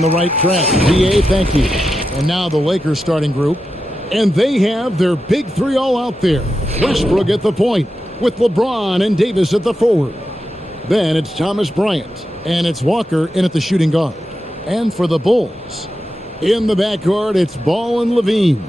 The right track. DA, thank you. And now the Lakers starting group. And they have their big three all out there. Westbrook at the point with LeBron and Davis at the forward. Then it's Thomas Bryant. And it's Walker in at the shooting guard. And for the Bulls, in the backcourt, it's Ball and Levine.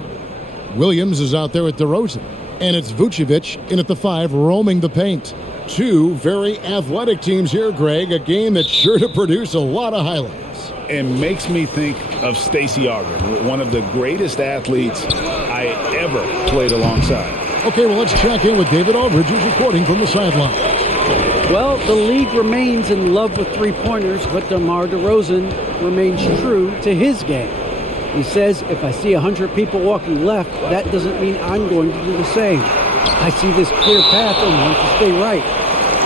Williams is out there at DeRozan. And it's Vucevic in at the 5, roaming the paint. Two very athletic teams here, Greg. A game that's sure to produce a lot of highlights. It makes me think of Stacey Augmon, one of the greatest athletes I ever played alongside. Okay, well, let's check in with David Aldridge, who's reporting from the sideline. Well, the league remains in love with three-pointers, but DeMar DeRozan remains true to his game. He says, if I see 100 people walking left, that doesn't mean I'm going to do the same. I see this clear path and want to stay right.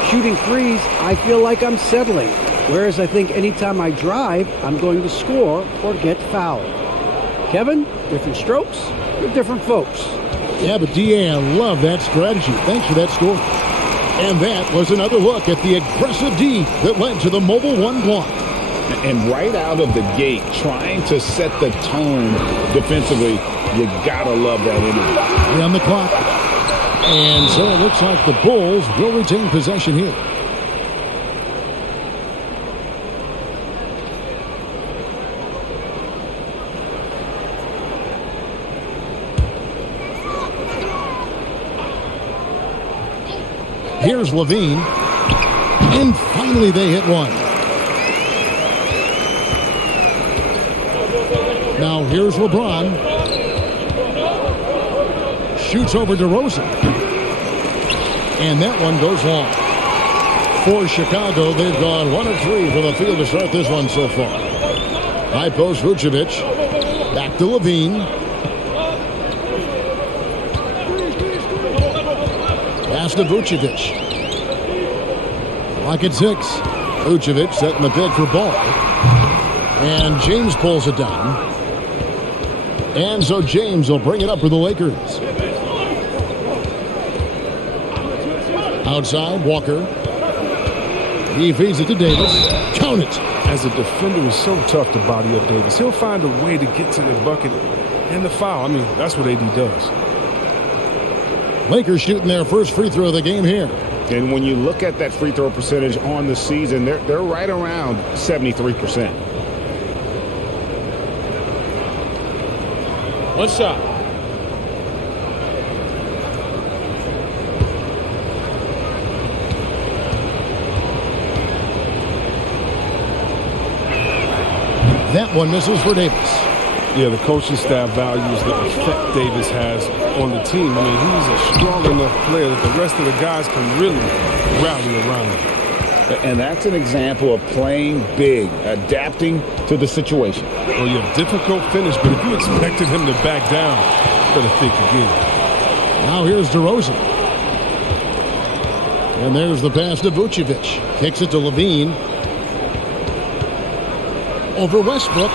Shooting threes, I feel like I'm settling. Whereas I think anytime I drive, I'm going to score or get fouled. Kevin, different strokes for different folks. Yeah, but DA, I love that strategy. Thanks for that story. And that was another look at the aggressive D that led to the Mobile One block. And right out of the gate, trying to set the tone defensively, you gotta love that energy. On the clock. And so it looks like the Bulls will retain possession here. Here's Levine. And finally they hit one. Now here's LeBron. Shoots over DeRozan. And that one goes long. For Chicago, they've gone 1 of 3 from the field to start this one so far. High post Vucevic. Back to Levine. Pass to Vucevic. Lock at 6. Vucevic setting the pick for Ball. And James pulls it down. And so James will bring it up for the Lakers. Outside, Walker. He feeds it to Davis. Count it. As a defender, it's so tough to body up Davis. He'll find a way to get to the bucket and the foul. I mean, that's what AD does. Lakers shooting their first free throw of the game here. And when you look at that free throw percentage on the season, they're right around 73%. One shot. That one misses for Davis. Yeah, the coaching staff values the effect Davis has on the team. I mean, he's a strong enough player that the rest of the guys can really rally around him. And that's an example of playing big, adapting to the situation. Well, yeah, difficult finish, but if you expected him to back down, better think again. Now here's DeRozan. And there's the pass to Vucevic. Kicks it to Levine. Over Westbrook.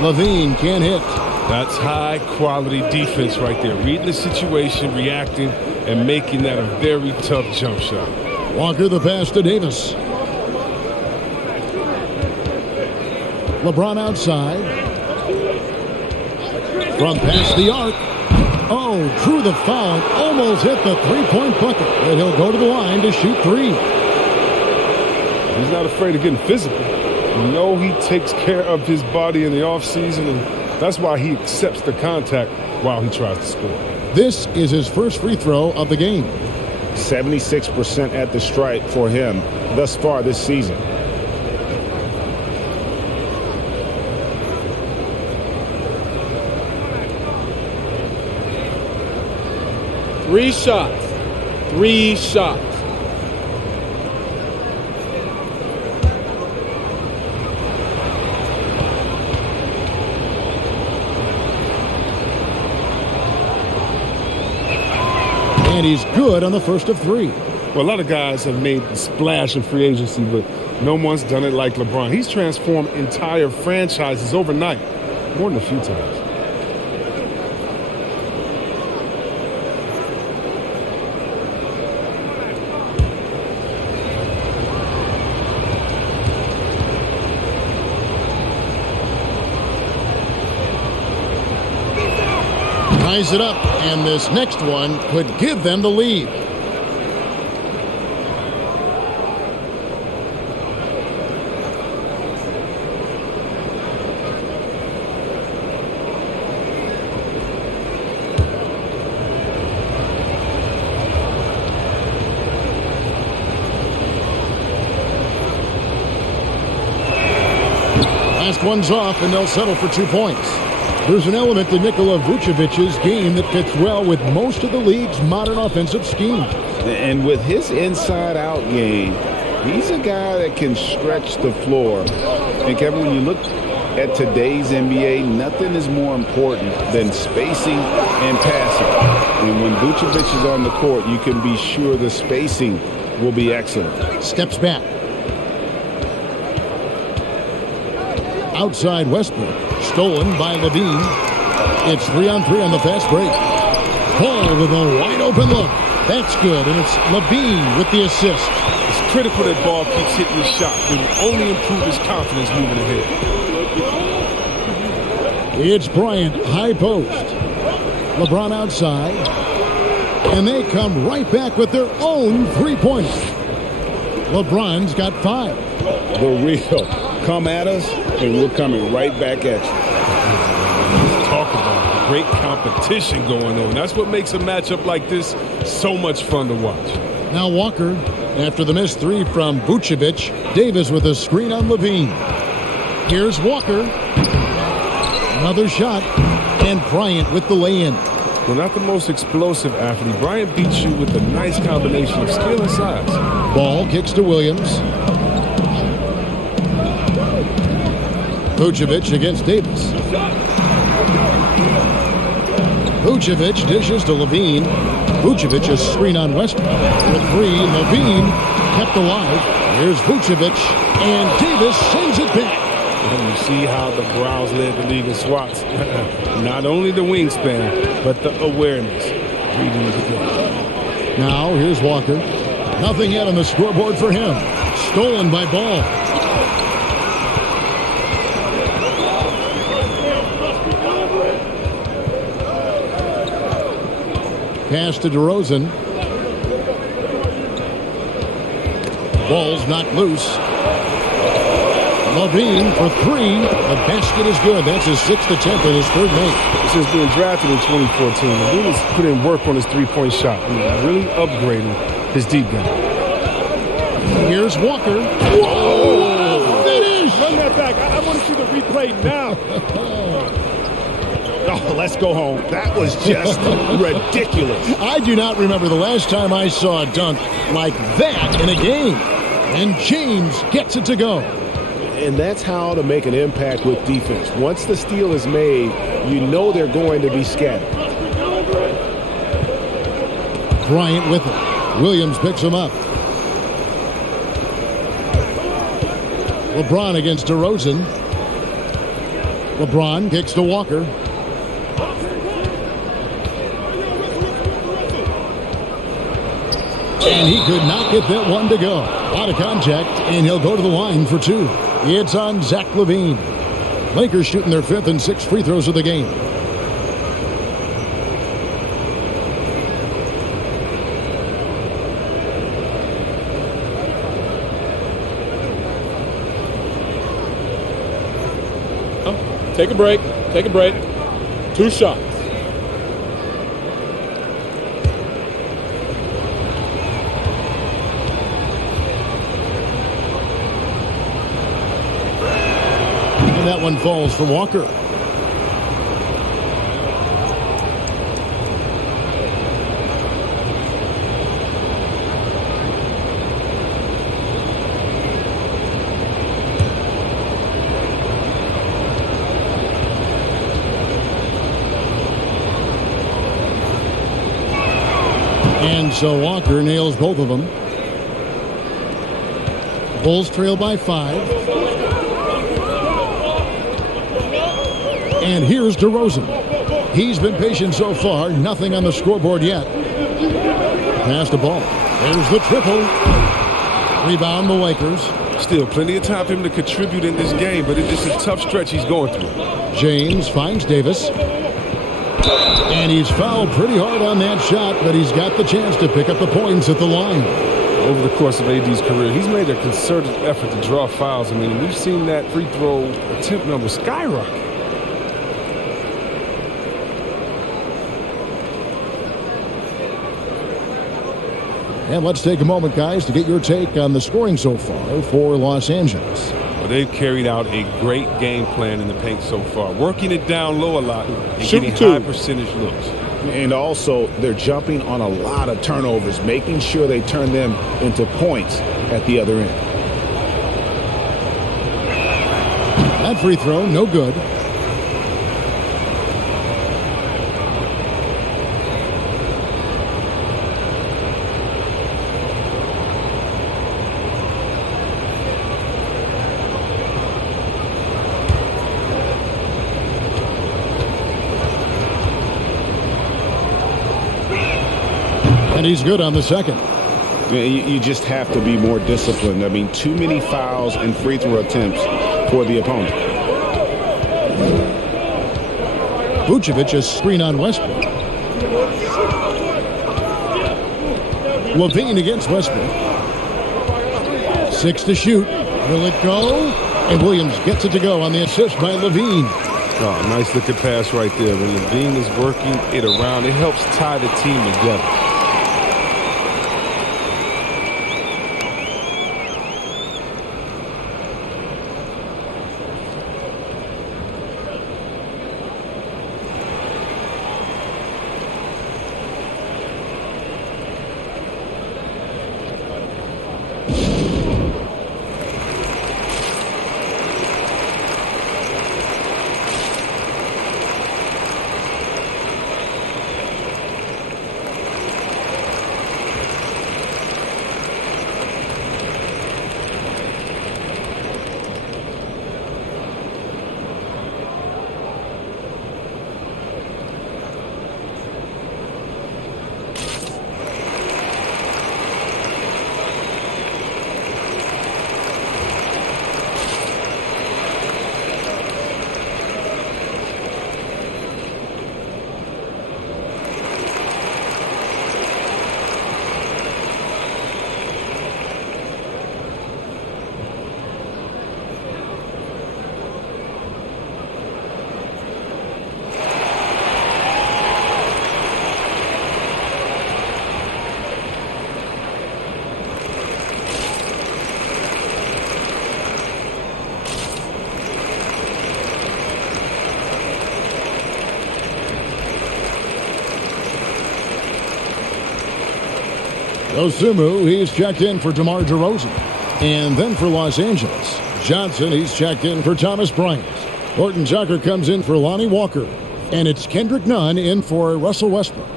Levine can't hit. That's high-quality defense right there. Reading the situation, reacting, and making that a very tough jump shot. Walker the pass to Davis. LeBron outside. From past the arc. Oh, drew the foul. Almost hit the three-point bucket. And he'll go to the line to shoot 3. He's not afraid of getting physical. You know he takes care of his body in the offseason, and that's why he accepts the contact while he tries to score. This is his first free throw of the game. 76% at the stripe for him thus far this season. Three shots. 3 shots. And he's good on the first of 3. Well, a lot of guys have made the splash in free agency, but no one's done it like LeBron. He's transformed entire franchises overnight, more than a few times. Ties it up, and this next one could give them the lead. Last one's off, and they'll settle for 2 points. There's an element to Nikola Vucevic's game that fits well with most of the league's modern offensive schemes. And with his inside-out game, he's a guy that can stretch the floor. And Kevin, when you look at today's NBA, nothing is more important than spacing and passing. And when Vucevic is on the court, you can be sure the spacing will be excellent. Steps back. Outside Westbrook. Stolen by Levine. It's 3-on-3 on the fast break. Paul with a wide-open look. That's good, and it's Levine with the assist. It's critical that Ball keeps hitting his shot. It will only improve his confidence moving ahead. It's Bryant, high post. LeBron outside. And they come right back with their own three-pointer. LeBron's got 5. The real. Come at us, and we're coming right back at you. Talk about the great competition going on. That's what makes a matchup like this so much fun to watch. Now Walker, after the missed 3 from Vucevic. Davis with a screen on Levine. Here's Walker. Another shot. And Bryant with the lay-in. Well, not the most explosive athlete. Bryant beats you with a nice combination of skill and size. Ball kicks to Williams. Vucevic against Davis. Vucevic dishes to Levine. Vucevic a screen on Westbrook. With 3, Levine kept alive. Here's Vucevic, and Davis sends it back. And you see how the Browns led the league in swats. Not only the wingspan, but the awareness. Reading the game. Now here's Walker. Nothing yet on the scoreboard for him. Stolen by Ball. Pass to DeRozan. Ball's knocked loose. Levine for 3. The basket is good. That's his 6th attempt at his 3rd make. Since being drafted in 2014, Levine's put in work on his three-point shot. Really upgrading his deep game. Here's Walker. Whoa! Finish! Run that back. I want to see the replay now. Oh, let's go home. That was just ridiculous. I do not remember the last time I saw a dunk like that in a game. And James gets it to go. And that's how to make an impact with defense. Once the steal is made, you know they're going to be scattered. Bryant with it. Williams picks him up. LeBron against DeRozan. LeBron kicks to Walker. And he could not get that one to go. Out of contact, and he'll go to the line for 2. It's on Zach LaVine. Lakers shooting their 5th and 6th free throws of the game. Take a break. Take a break. 2 shots. And that one falls for Walker. And so Walker nails both of them. Bulls trail by 5. And here's DeRozan. He's been patient so far. Nothing on the scoreboard yet. Pass the ball. There's the triple. Rebound the Lakers. Still plenty of time for him to contribute in this game, but it's a tough stretch he's going through. James finds Davis. And he's fouled pretty hard on that shot, but he's got the chance to pick up the points at the line. Over the course of AD's career, he's made a concerted effort to draw fouls. I mean, we've seen that free throw attempt number skyrocket. And let's take a moment, guys, to get your take on the scoring so far for Los Angeles. Well, they've carried out a great game plan in the paint so far, working it down low a lot and getting high percentage looks. And also, they're jumping on a lot of turnovers, making sure they turn them into points at the other end. That free throw, no good. And he's good on the second. You just have to be more disciplined. I mean, too many fouls and free throw attempts for the opponent. Vucevic a screen on Westbrook. Levine against Westbrook. 6 to shoot. Will it go? And Williams gets it to go on the assist by Levine. Oh, nice looking pass right there. When Levine is working it around, it helps tie the team together. Osumu, he's checked in for DeMar DeRozan. And then for Los Angeles, Johnson, he's checked in for Thomas Bryant. Horton Tucker comes in for Lonnie Walker. And it's Kendrick Nunn in for Russell Westbrook.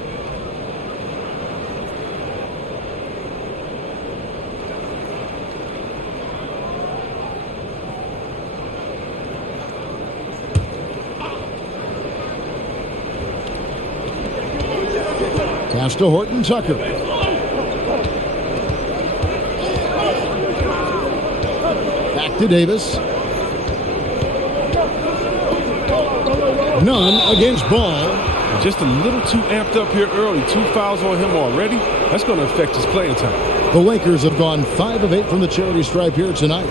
Pass to Horton Tucker. To Davis. None against Ball. Just a little too amped up here early. 2 fouls on him already. That's going to affect his playing time. The Lakers have gone 5 of 8 from the charity stripe here tonight.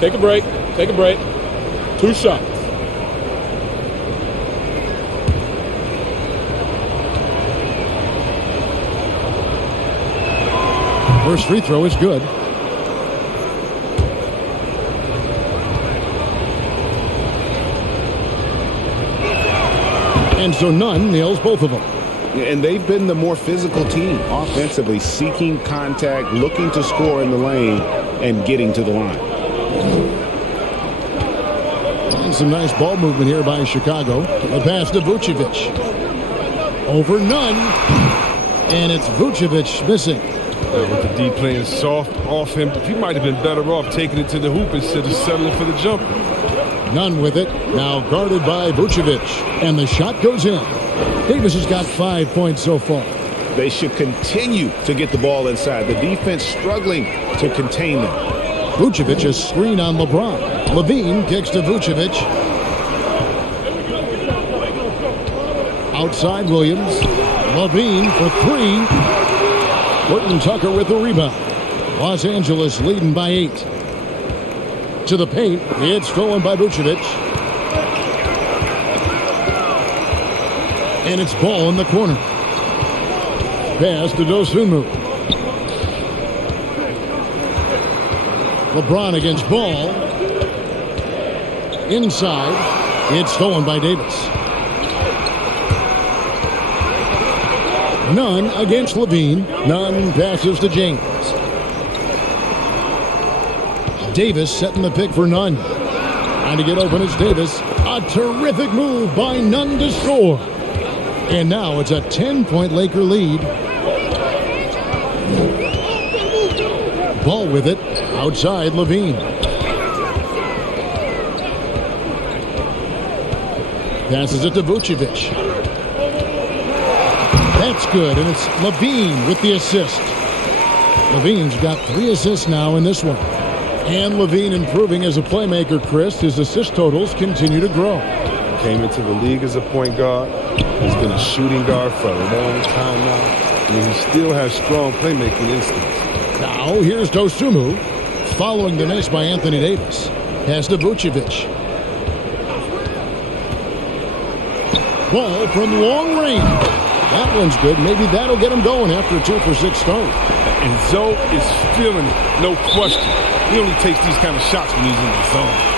Take a break. Take a break. 2 shots. First free throw is good. And so Nunn nails both of them. And they've been the more physical team offensively, seeking contact, looking to score in the lane, and getting to the line. And some nice ball movement here by Chicago. A pass to Vucevic. Over Nunn. And it's Vucevic missing. With the D playing soft off him, he might have been better off taking it to the hoop instead of settling for the jumper. Nunn with it, now guarded by Vucevic, and the shot goes in. Davis has got 5 points so far. They should continue to get the ball inside. The defense struggling to contain them. Vucevic's screen on LeBron. Levine kicks to Vucevic. Outside Williams. Levine for three. Horton Tucker with the rebound. Los Angeles leading by 8. To the paint. It's stolen by Vucevic. And it's ball in the corner. Pass to Dosunmu. LeBron against Ball. Inside. It's stolen by Davis. Nunn against Levine. Nunn passes to James. Davis setting the pick for Nunn. Trying to get open is Davis. A terrific move by Nunn to score. And now it's a 10-point Laker lead. Ball with it. Outside Levine. Passes it to Vucevic. That's good, and it's Levine with the assist. Levine's got 3 assists now in this one. And Levine improving as a playmaker, Chris. His assist totals continue to grow. Came into the league as a point guard. He's been a shooting guard for a long time now. And he still has strong playmaking instincts. Now here's Dosunmu, following the miss by Anthony Davis. Pass to Vucevic. Ball from long range. That one's good. Maybe that'll get him going after a 2-for-6 start. And Zoe is feeling it, no question. He only takes these kind of shots when he's in the zone.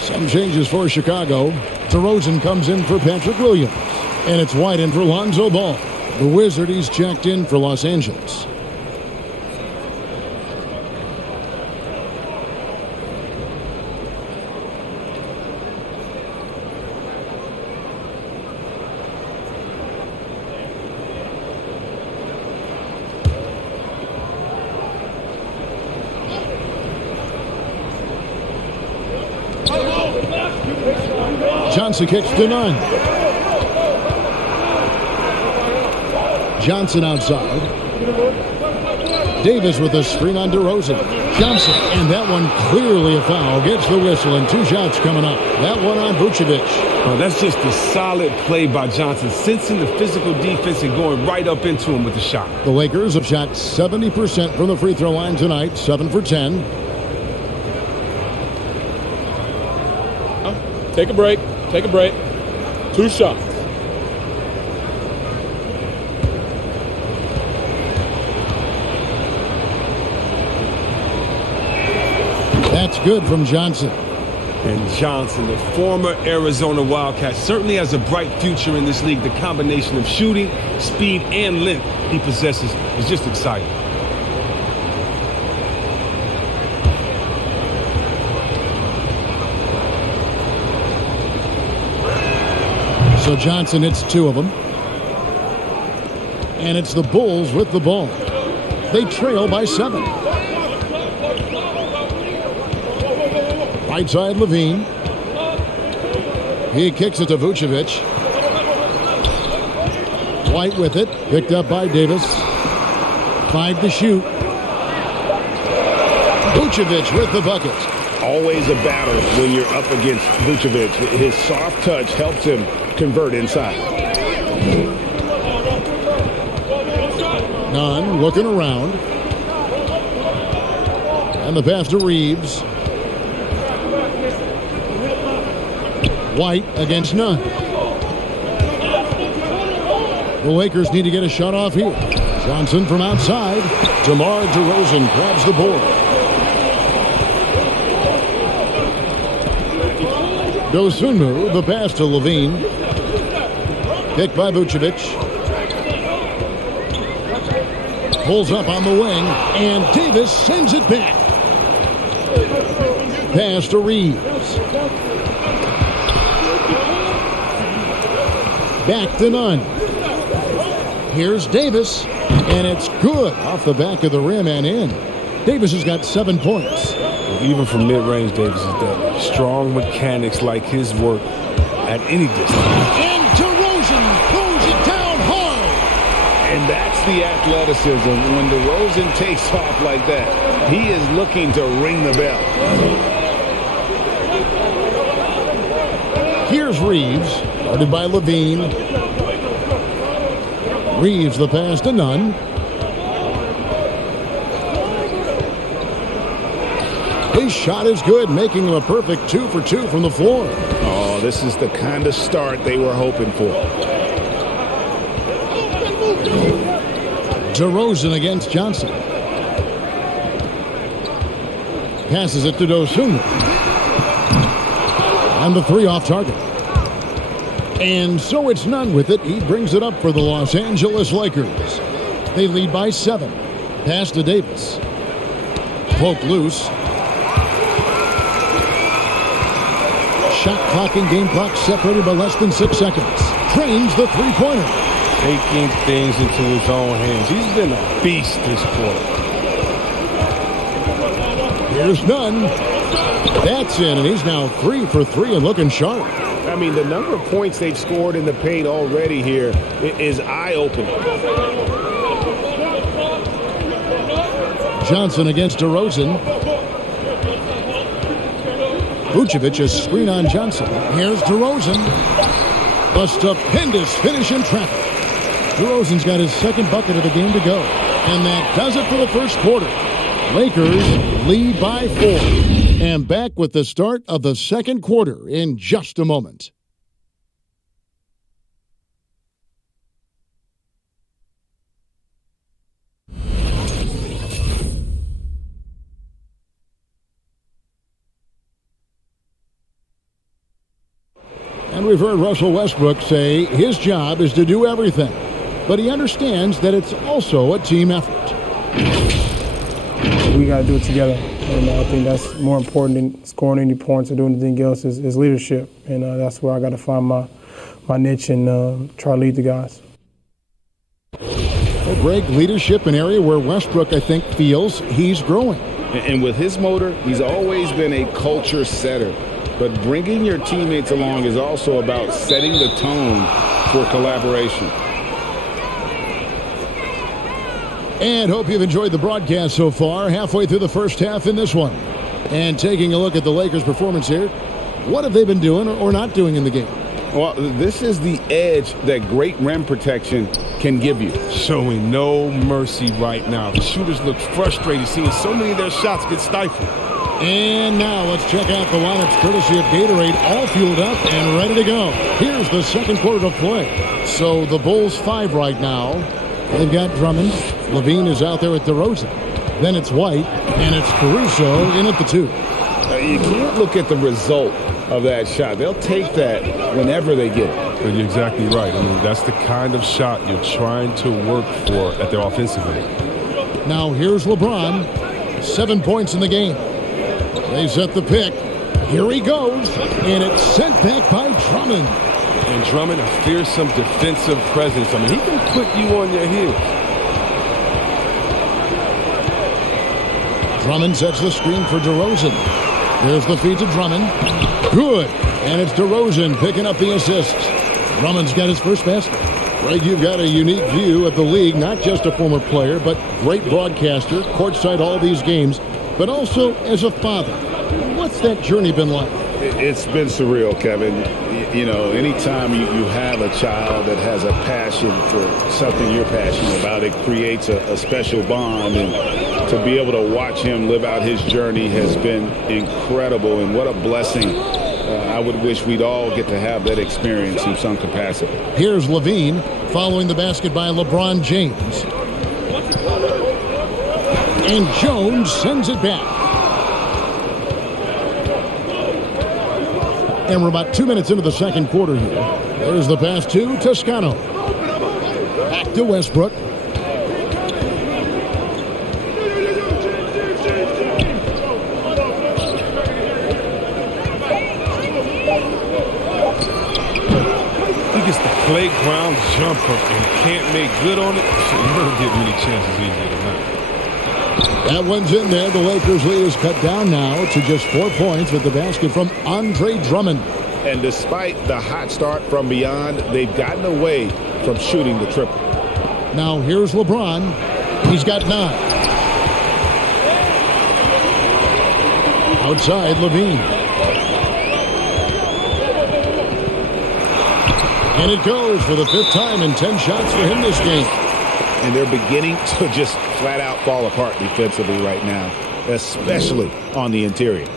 Some changes for Chicago. DeRozan comes in for Patrick Williams. And it's White in for Lonzo Ball. The Wizard, he's checked in for Los Angeles. Johnson kicks to Nunn. Johnson outside. Davis with a screen on DeRozan. Johnson, and that one clearly a foul. Gets the whistle, and 2 shots coming up. That one on Vucevic. Oh, that's just a solid play by Johnson, sensing the physical defense and going right up into him with the shot. The Lakers have shot 70% from the free throw line tonight, 7 for 10. Take a break. Take a break. 2 shots. That's good from Johnson. And Johnson, the former Arizona Wildcat, certainly has a bright future in this league. The combination of shooting, speed, and length he possesses is just exciting. So Johnson hits 2 of them. And it's the Bulls with the ball. They trail by 7. Right side, Levine. He kicks it to Vucevic. White with it. Picked up by Davis. 5 to shoot. Vucevic with the bucket. Always a battle when you're up against Vucevic. His soft touch helps him convert inside. Nunn looking around. And the pass to Reeves. White against Nunn. The Lakers need to get a shot off here. Johnson from outside. DeMar DeRozan grabs the board. Dosunmu, the pass to Levine. Picked by Vucevic. Pulls up on the wing, and Davis sends it back. Pass to Reeves. Back to Nunn. Here's Davis, and it's good off the back of the rim and in. Davis has got 7 points. Even from mid-range, Davis is deadly. Strong mechanics like his work at any distance. And DeRozan throws it down hard. And that's the athleticism. When DeRozan takes off like that, he is looking to ring the bell. Here's Reeves, guarded by Levine. Reeves the pass to Nunn. His shot is good, making him a perfect 2 for 2 from the floor. Oh, this is the kind of start they were hoping for. DeRozan against Johnson. Passes it to Dosunmu. And the 3 off target. And so it's Nunn with it. He brings it up for the Los Angeles Lakers. They lead by 7. Pass to Davis. Poked loose. Shot clock and game clock separated by less than 6 seconds. Trains the three-pointer. Taking things into his own hands. He's been a beast this quarter. Here's Nunn. That's in, and he's now 3 for 3 and looking sharp. I mean, the number of points they've scored in the paint already here is eye-opening. Johnson against DeRozan. Vucevic, a screen on Johnson. Here's DeRozan. A stupendous finish in traffic. DeRozan's got his 2nd bucket of the game to go. And that does it for the first quarter. Lakers lead by 4. And back with the start of the second quarter in just a moment. And we've heard Russell Westbrook say his job is to do everything. But he understands that it's also a team effort. We got to do it together. And I think that's more important than scoring any points or doing anything else is leadership. And that's where I got to find my niche and try to lead the guys. Well, Greg, leadership, an area where Westbrook, I think, feels he's growing. And with his motor, he's always been a culture setter. But bringing your teammates along is also about setting the tone for collaboration. And hope you've enjoyed the broadcast so far, halfway through the first half in this one. And taking a look at the Lakers' performance here, what have they been doing or not doing in the game? Well, this is the edge that great rim protection can give you. Showing no mercy right now. The shooters look frustrated seeing so many of their shots get stifled. And now let's check out the lineups courtesy of Gatorade, all fueled up and ready to go. Here's the second quarter of play. So the Bulls 5 right now. They've got Drummond. Levine is out there with DeRozan. Then it's White, and it's Caruso in at the 2. You can't look at the result of that shot. They'll take that whenever they get it. But you're exactly right. I mean, that's the kind of shot you're trying to work for at the offensive end. Now here's LeBron. 7 points in the game. They set the pick. Here he goes, and it's sent back by Drummond. And Drummond, a fearsome defensive presence. I mean, he can put you on your heels. Drummond sets the screen for DeRozan. There's the feed to Drummond. Good. And it's DeRozan picking up the assist. Drummond's got his first basket. Greg, you've got a unique view of the league, not just a former player, but great broadcaster, courtside all these games, but also as a father. What's that journey been like? It's been surreal, Kevin. You know, anytime you have a child that has a passion for something you're passionate about, it creates a special bond. And to be able to watch him live out his journey has been incredible. And what a blessing. I would wish we'd all get to have that experience in some capacity. Here's Levine following the basket by LeBron James. And Jones sends it back. And we're about 2 minutes into the second quarter here. There's the pass to Toscano. Back to Westbrook. He gets the playground jumper and can't make good on it. So you don't get many chances easier than that. That one's in there. The Lakers lead is cut down now to just 4 points with the basket from Andre Drummond. And despite the hot start from beyond, they've gotten away from shooting the triple. Now here's LeBron. He's got 9. Outside, Levine. And it goes for the 5th time in 10 shots for him this game. And they're beginning to just flat out fall apart defensively right now, especially on the interior.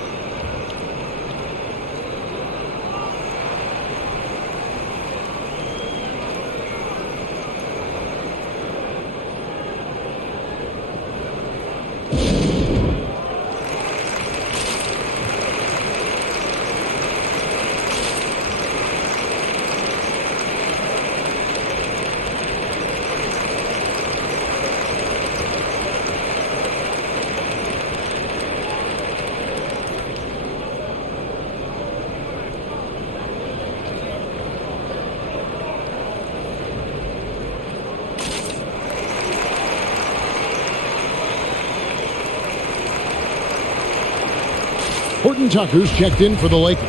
Horton Tucker's checked in for the Lakers.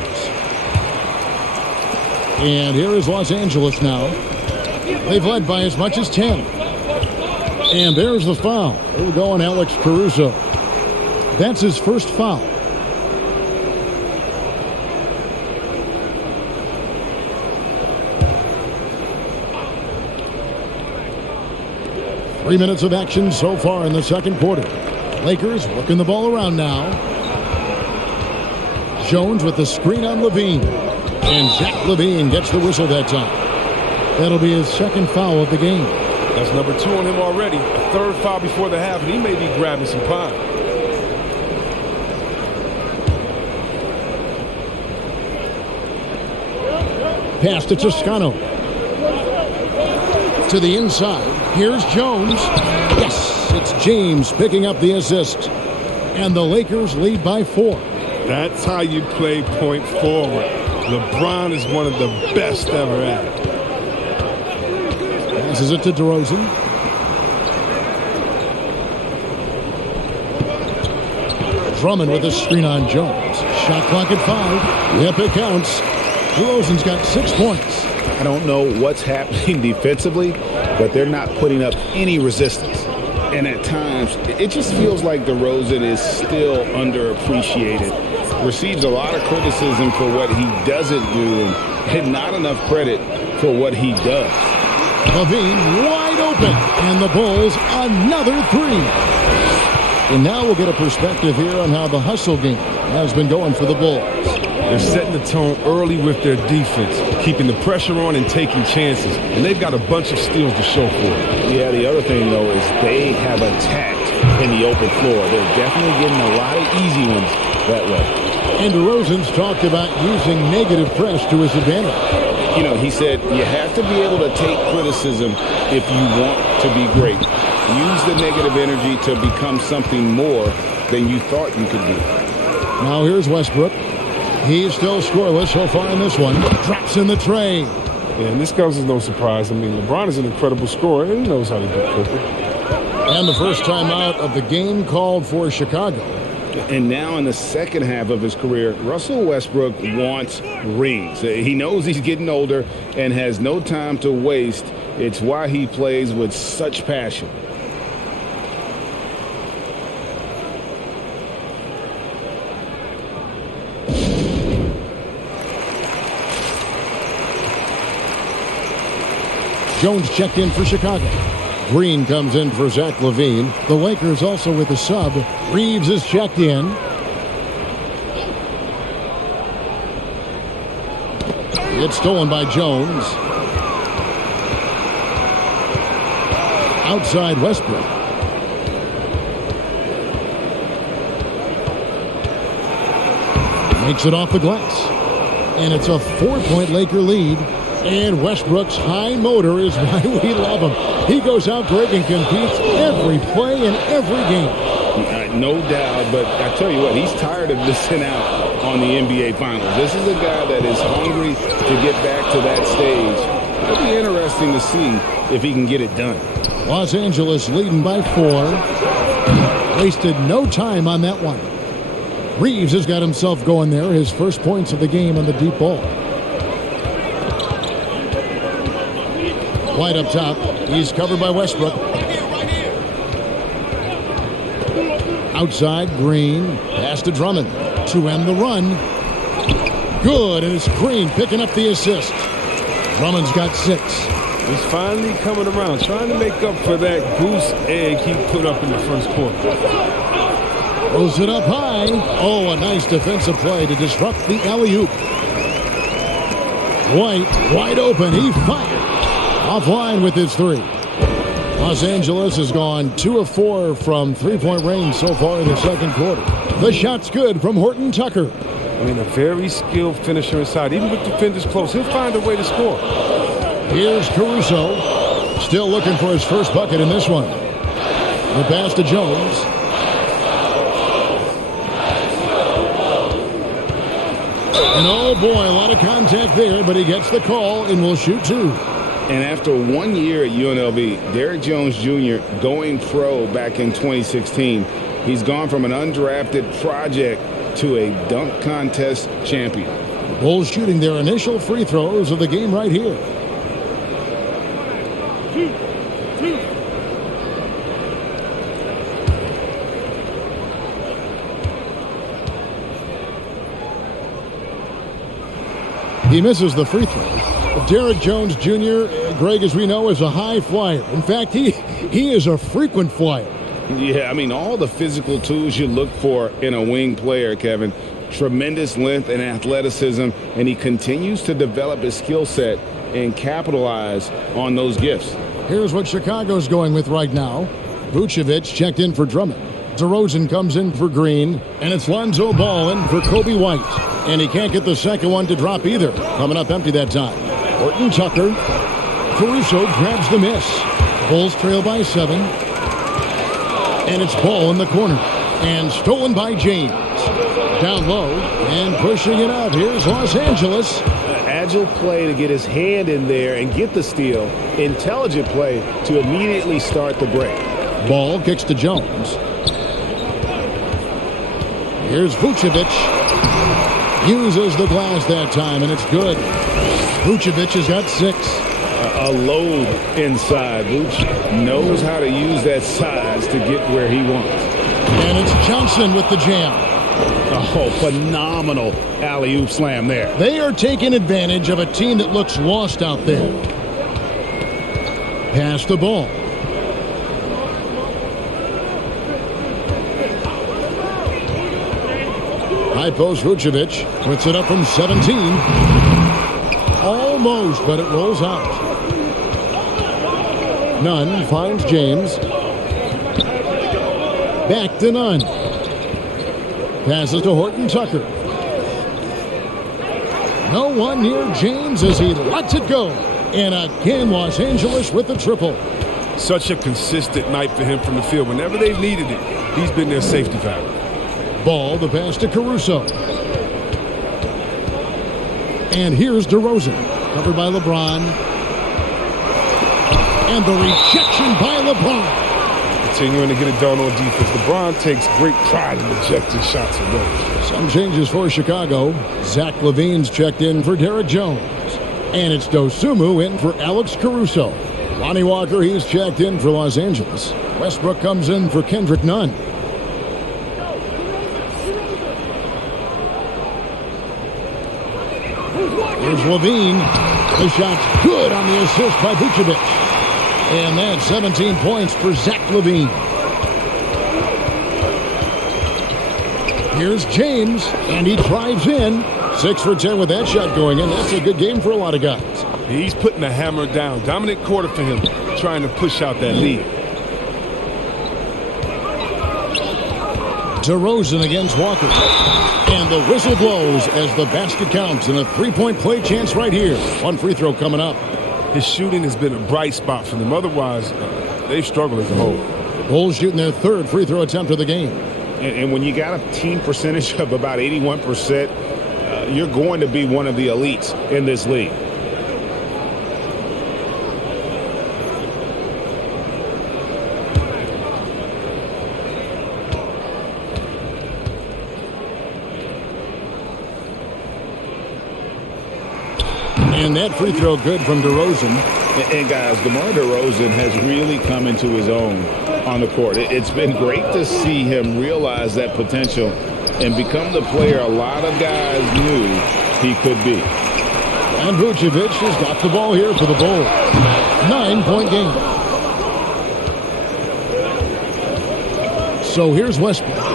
And here is Los Angeles now. They've led by as much as 10. And there's the foul. Here we go on Alex Caruso. That's his first foul. Three minutes of action so far in the second quarter. Lakers working the ball around now. Jones with the screen on Levine. And Zach Levine gets the whistle that time. That'll be his second foul of the game. That's number 2 on him already. A third foul before the half, and he may be grabbing some pine. Pass to Toscano. To the inside. Here's Jones. Yes, it's James picking up the assist. And the Lakers lead by 4. That's how you play point forward. LeBron is one of the best ever at it. Passes it to DeRozan. Drummond with a screen on Jones. Shot clock at 5. Yep, it counts. DeRozan's got 6 points. I don't know what's happening defensively, but they're not putting up any resistance. And at times, it just feels like DeRozan is still underappreciated. Receives a lot of criticism for what he doesn't do and not enough credit for what he does. Levine wide open, and the Bulls another 3. And now we'll get a perspective here on how the hustle game has been going for the Bulls. They're setting the tone early with their defense, keeping the pressure on and taking chances. And they've got a bunch of steals to show for it. Yeah, the other thing, though, is they have attacked in the open floor. They're definitely getting a lot of easy ones that way. And DeRozan's talked about using negative press to his advantage. You know, he said you have to be able to take criticism if you want to be great. Use the negative energy to become something more than you thought you could be. Now here's Westbrook. He's still scoreless so far in this one. Drops in the tray. And this comes as no surprise. I mean, LeBron is an incredible scorer, and he knows how to do cooking. And the first timeout of the game called for Chicago. And now in the second half of his career, Russell Westbrook wants rings. He knows he's getting older and has no time to waste. It's why he plays with such passion. Jones checked in for Chicago. Green comes in for Zach LaVine. The Lakers also with a sub. Reeves is checked in. It's stolen by Jones. Outside Westbrook. Makes it off the glass. And it's a 4-point Laker lead. And Westbrook's high motor is why we love him. He goes out, Greg, and competes every play in every game. No doubt, but I tell you what, he's tired of missing out on the NBA Finals. This is a guy that is hungry to get back to that stage. It'll be interesting to see if he can get it done. Los Angeles leading by 4. Wasted no time on that one. Reeves has got himself going there. His first points of the game on the deep ball. White up top. He's covered by Westbrook. Outside, Green. Pass to Drummond to end the run. Good, and it's Green picking up the assist. Drummond's got 6. He's finally coming around, trying to make up for that goose egg he put up in the first quarter. Throws it up high. Oh, a nice defensive play to disrupt the alley-oop. White, wide open. He fired. Offline with his 3. Los Angeles has gone 2 of 4 from three-point range so far in the second quarter. The shot's good from Horton Tucker. I mean, a very skilled finisher inside. Even with defenders close, he'll find a way to score. Here's Caruso. Still looking for his first bucket in this one. The pass to Jones. And oh boy, a lot of contact there, but he gets the call and will shoot 2. And after 1 year at UNLV, Derrick Jones Jr. going pro back in 2016, he's gone from an undrafted project to a dunk contest champion. Bulls shooting their initial free throws of the game right here. He misses the free throw. Derrick Jones Jr., Greg, as we know, is a high flyer. In fact, he is a frequent flyer. Yeah, I mean, all the physical tools you look for in a wing player, Kevin. Tremendous length and athleticism, and he continues to develop his skill set and capitalize on those gifts. Here's what Chicago's going with right now. Vucevic checked in for Drummond. DeRozan comes in for Green, and it's Lonzo Ball in for Kobe White. And he can't get the second one to drop either. Coming up empty that time. Horton Tucker. Caruso grabs the miss. Bulls trail by 7. And it's Ball in the corner. And stolen by James. Down low and pushing it out. Here's Los Angeles. Agile play to get his hand in there and get the steal. Intelligent play to immediately start the break. Ball kicks to Jones. Here's Vucevic. Uses the glass that time, and it's good. Vucevic has got 6. A load inside. Vuce knows how to use that size to get where he wants. And it's Johnson with the jam. Oh, phenomenal alley-oop slam there. They are taking advantage of a team that looks lost out there. Pass the ball. High post Vucevic puts it up from 17. Almost, but it rolls out. Nunn finds James. Back to Nunn. Passes to Horton Tucker. No one near James as he lets it go. And again, Los Angeles with the triple. Such a consistent night for him from the field. Whenever they've needed it, he's been their safety valve. Ball, the pass to Caruso. And here's DeRozan. Covered by LeBron. And the rejection by LeBron. Continuing to get it done on defense. LeBron takes great pride in rejecting shots away. Some changes for Chicago. Zach LaVine's checked in for Derek Jones. And it's Dosunmu in for Alex Caruso. Lonnie Walker, he's checked in for Los Angeles. Westbrook comes in for Kendrick Nunn. Here's LaVine. The shot's good on the assist by Vucevic. And that's 17 points for Zach LaVine. Here's James, and he drives in. 6 for 10 with that shot going in. That's a good game for a lot of guys. He's putting the hammer down. Dominant quarter for him, trying to push out that lead. DeRozan against Walker. And the whistle blows as the basket counts and a three-point play chance right here. One free throw coming up. His shooting has been a bright spot for them. Otherwise, they've struggled as a whole. Bulls shooting their third free throw attempt of the game. And when you got a team percentage of about 81%, you're going to be one of the elites in this league. And that free throw good from DeRozan. And guys, DeMar DeRozan has really come into his own on the court. It's been great to see him realize that potential and become the player a lot of guys knew he could be. And Vucevic has got the ball here for the Bulls. 9-point game. So here's Westbrook.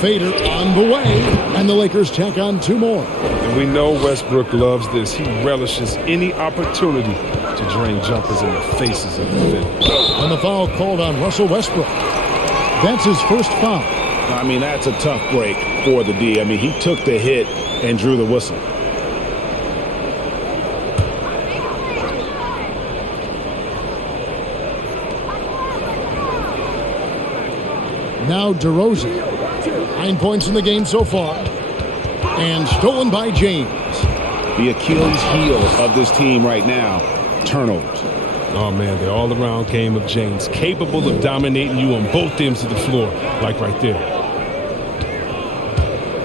Fader on the way, and the Lakers tack on 2 more. And we know Westbrook loves this. He relishes any opportunity to drain jumpers in the faces of the defenders. And the foul called on Russell Westbrook. That's his first foul. I mean, that's a tough break for the D. I mean, he took the hit and drew the whistle. Now DeRozan. 9 points in the game so far. And stolen by James. The Achilles heel of this team right now, turnovers. Oh, man, the all-around game of James, capable of dominating you on both ends of the floor, like right there.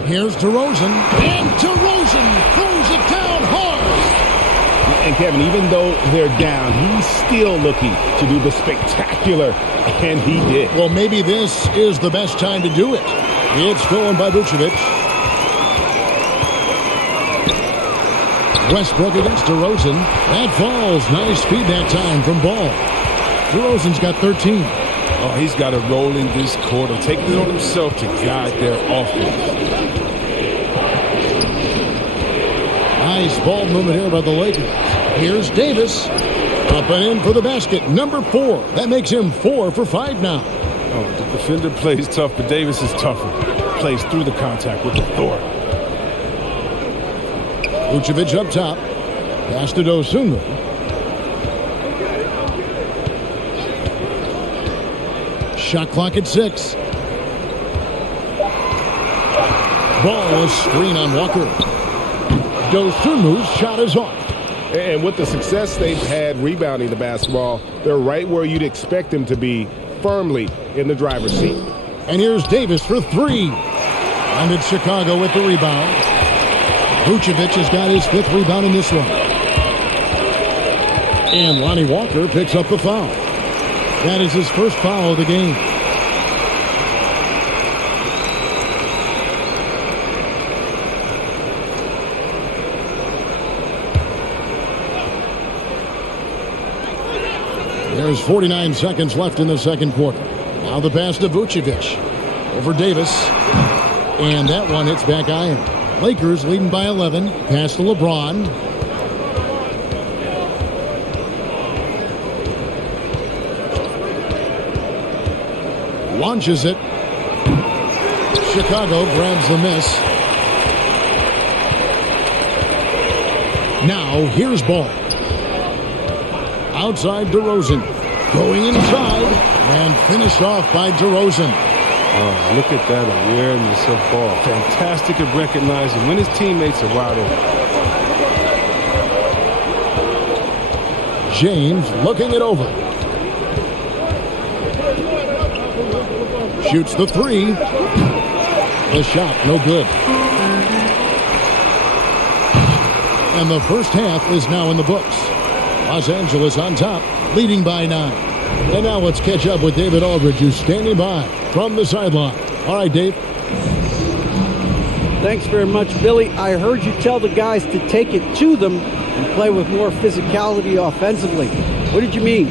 Here's DeRozan. And DeRozan throws it down hard. And Kevin, even though they're down, he's still looking to do the spectacular, and he did. Well, maybe this is the best time to do it. It's stolen by Vucevic. Westbrook against DeRozan. That falls. Nice feed that time from Ball. DeRozan's got 13. Oh, he's got to roll in this quarter, take it on himself to guide their offense. Nice ball movement here by the Lakers. Here's Davis. Up and in for the basket. Number 4. That makes him 4 for 5 now. Oh, the defender plays tough, but Davis is tougher. Plays through the contact with authority. Vucevic up top. Pass to Dosunmu. Shot clock at 6. Ball, a screen on Walker. Dosunmu's shot is off. And with the success they've had rebounding the basketball, they're right where you'd expect them to be, firmly in the driver's seat. And here's Davis for 3. And it's Chicago with the rebound. Vucevic has got his 5th rebound in this one. And Lonnie Walker picks up the foul. That is his first foul of the game. There's 49 seconds left in the second quarter. Now the pass to Vucevic. Over Davis. And that one hits back iron. Lakers leading by 11. Pass to LeBron. Launches it. Chicago grabs the miss. Now here's Ball. Outside DeRozan. Going inside. And finished off by DeRozan. Oh, look at that awareness of ball. Fantastic at recognizing when his teammates are wide open. James looking it over. Shoots the three. The shot, no good. And the first half is now in the books. Los Angeles on top, leading by 9. And now let's catch up with David Aldridge, who's standing by from the sideline. All right, Dave. Thanks very much, Billy. I heard you tell the guys to take it to them and play with more physicality offensively. What did you mean?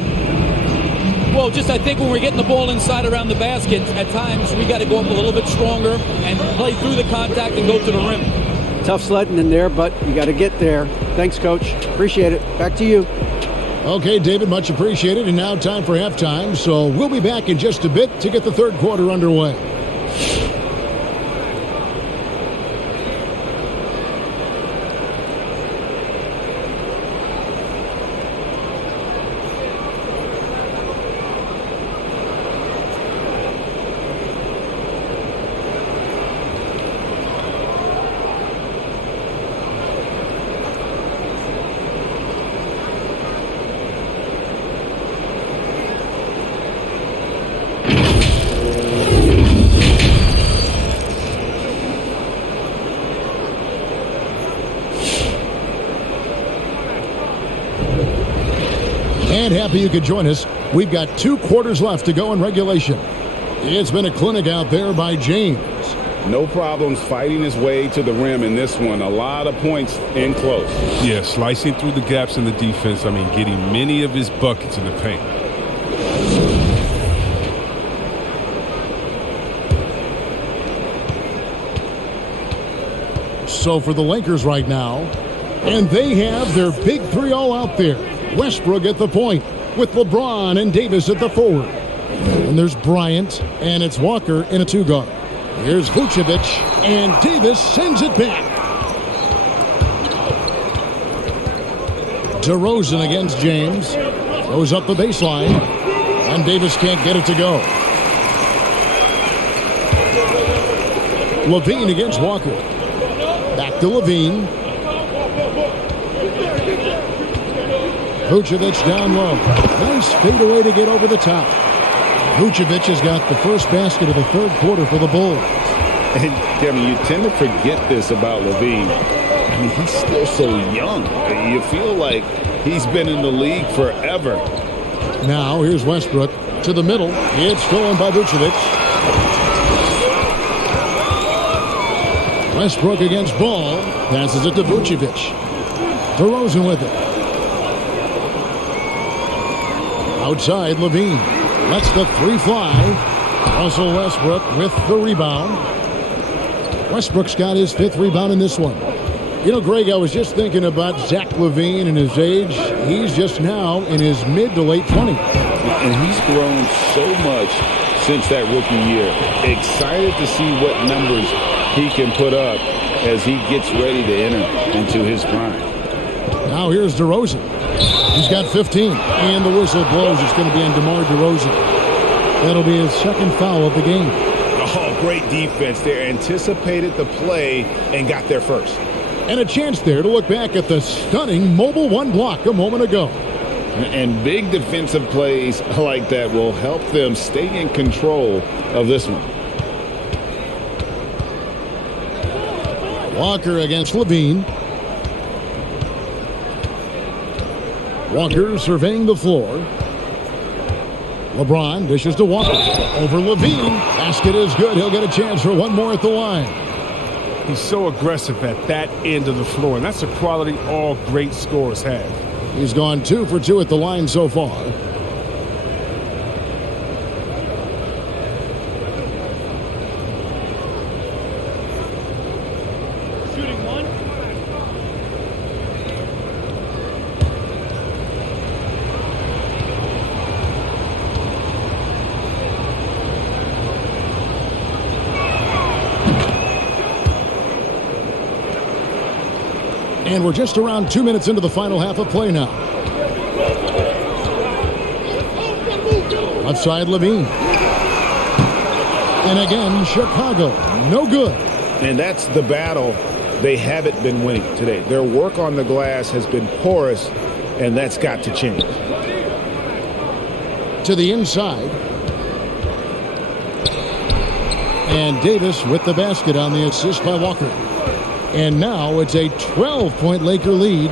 Well, just I think when we're getting the ball inside around the basket, at times we got to go up a little bit stronger and play through the contact and go to the rim. Tough sledding in there, but you got to get there. Thanks, Coach. Appreciate it. Back to you. Okay, David, much appreciated. And now time for halftime. So we'll be back in just a bit to get the third quarter underway. And happy you could join us. We've got 2 quarters left to go in regulation. It's been a clinic out there by James. No problems fighting his way to the rim in this one. A lot of points in close. Yeah, slicing through the gaps in the defense. I mean, getting many of his buckets in the paint. So for the Lakers right now, and they have their big 3 all out there. Westbrook at the point with LeBron and Davis at the forward. And there's Bryant, and it's Walker in a 2-guard. Here's Vucevic, and Davis sends it back. DeRozan against James. Goes up the baseline, and Davis can't get it to go. Levine against Walker. Back to Levine. Vucevic down low. Nice fadeaway to get over the top. Vucevic has got the first basket of the third quarter for the Bulls. And Kevin, you tend to forget this about Levine. I mean, he's still so young. You feel like he's been in the league forever. Now here's Westbrook to the middle. It's stolen by Vucevic. Westbrook against Ball. Passes it to Vucevic. DeRozan with it. Outside, Levine lets the 3 fly. Russell Westbrook with the rebound. Westbrook's got his 5th rebound in this one. You know, Greg, I was just thinking about Zach LaVine and his age. He's just now in his mid to late 20s. And he's grown so much since that rookie year. Excited to see what numbers he can put up as he gets ready to enter into his prime. Now here's DeRozan. He's got 15, and the whistle blows. It's going to be on DeMar DeRozan. That'll be his 2nd foul of the game. Oh, great defense there. Anticipated the play and got there first. And a chance there to look back at the stunning mobile 1 block a moment ago. And big defensive plays like that will help them stay in control of this one. Walker against Levine. Walker surveying the floor. LeBron dishes to Walker. Over Levine. Basket is good. He'll get a chance for one more at the line. He's so aggressive at that end of the floor, and that's a quality all great scorers have. He's gone 2 for 2 at the line so far. Shooting 1. And we're just around 2 minutes into the final half of play now. Left side, Levine. And again, Chicago. No good. And that's the battle they haven't been winning today. Their work on the glass has been porous, and that's got to change. To the inside. And Davis with the basket on the assist by Walker. And now it's a 12-point Laker lead.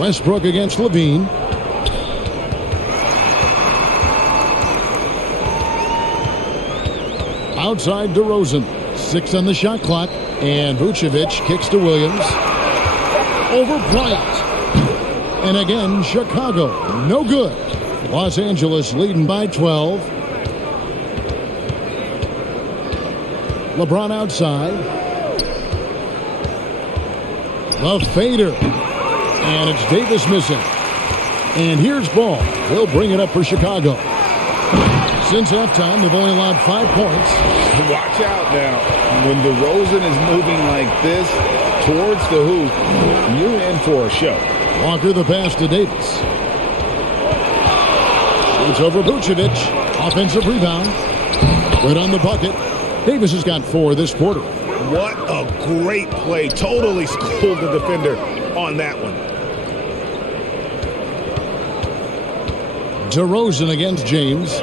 Westbrook against Levine. Outside DeRozan. 6 on the shot clock. And Vucevic kicks to Williams. Over Bryant. And again, Chicago. No good. Los Angeles leading by 12. LeBron outside. The fader. And it's Davis missing. And here's Ball. He'll bring it up for Chicago. Since halftime, they've only allowed 5 points. Watch out now. When DeRozan is moving like this towards the hoop, you're in for a show. Walker the pass to Davis. Shoots over Vucevic. Offensive rebound. Right on the bucket. Davis has got 4 this quarter. What a great play. Totally schooled the defender on that one. DeRozan against James.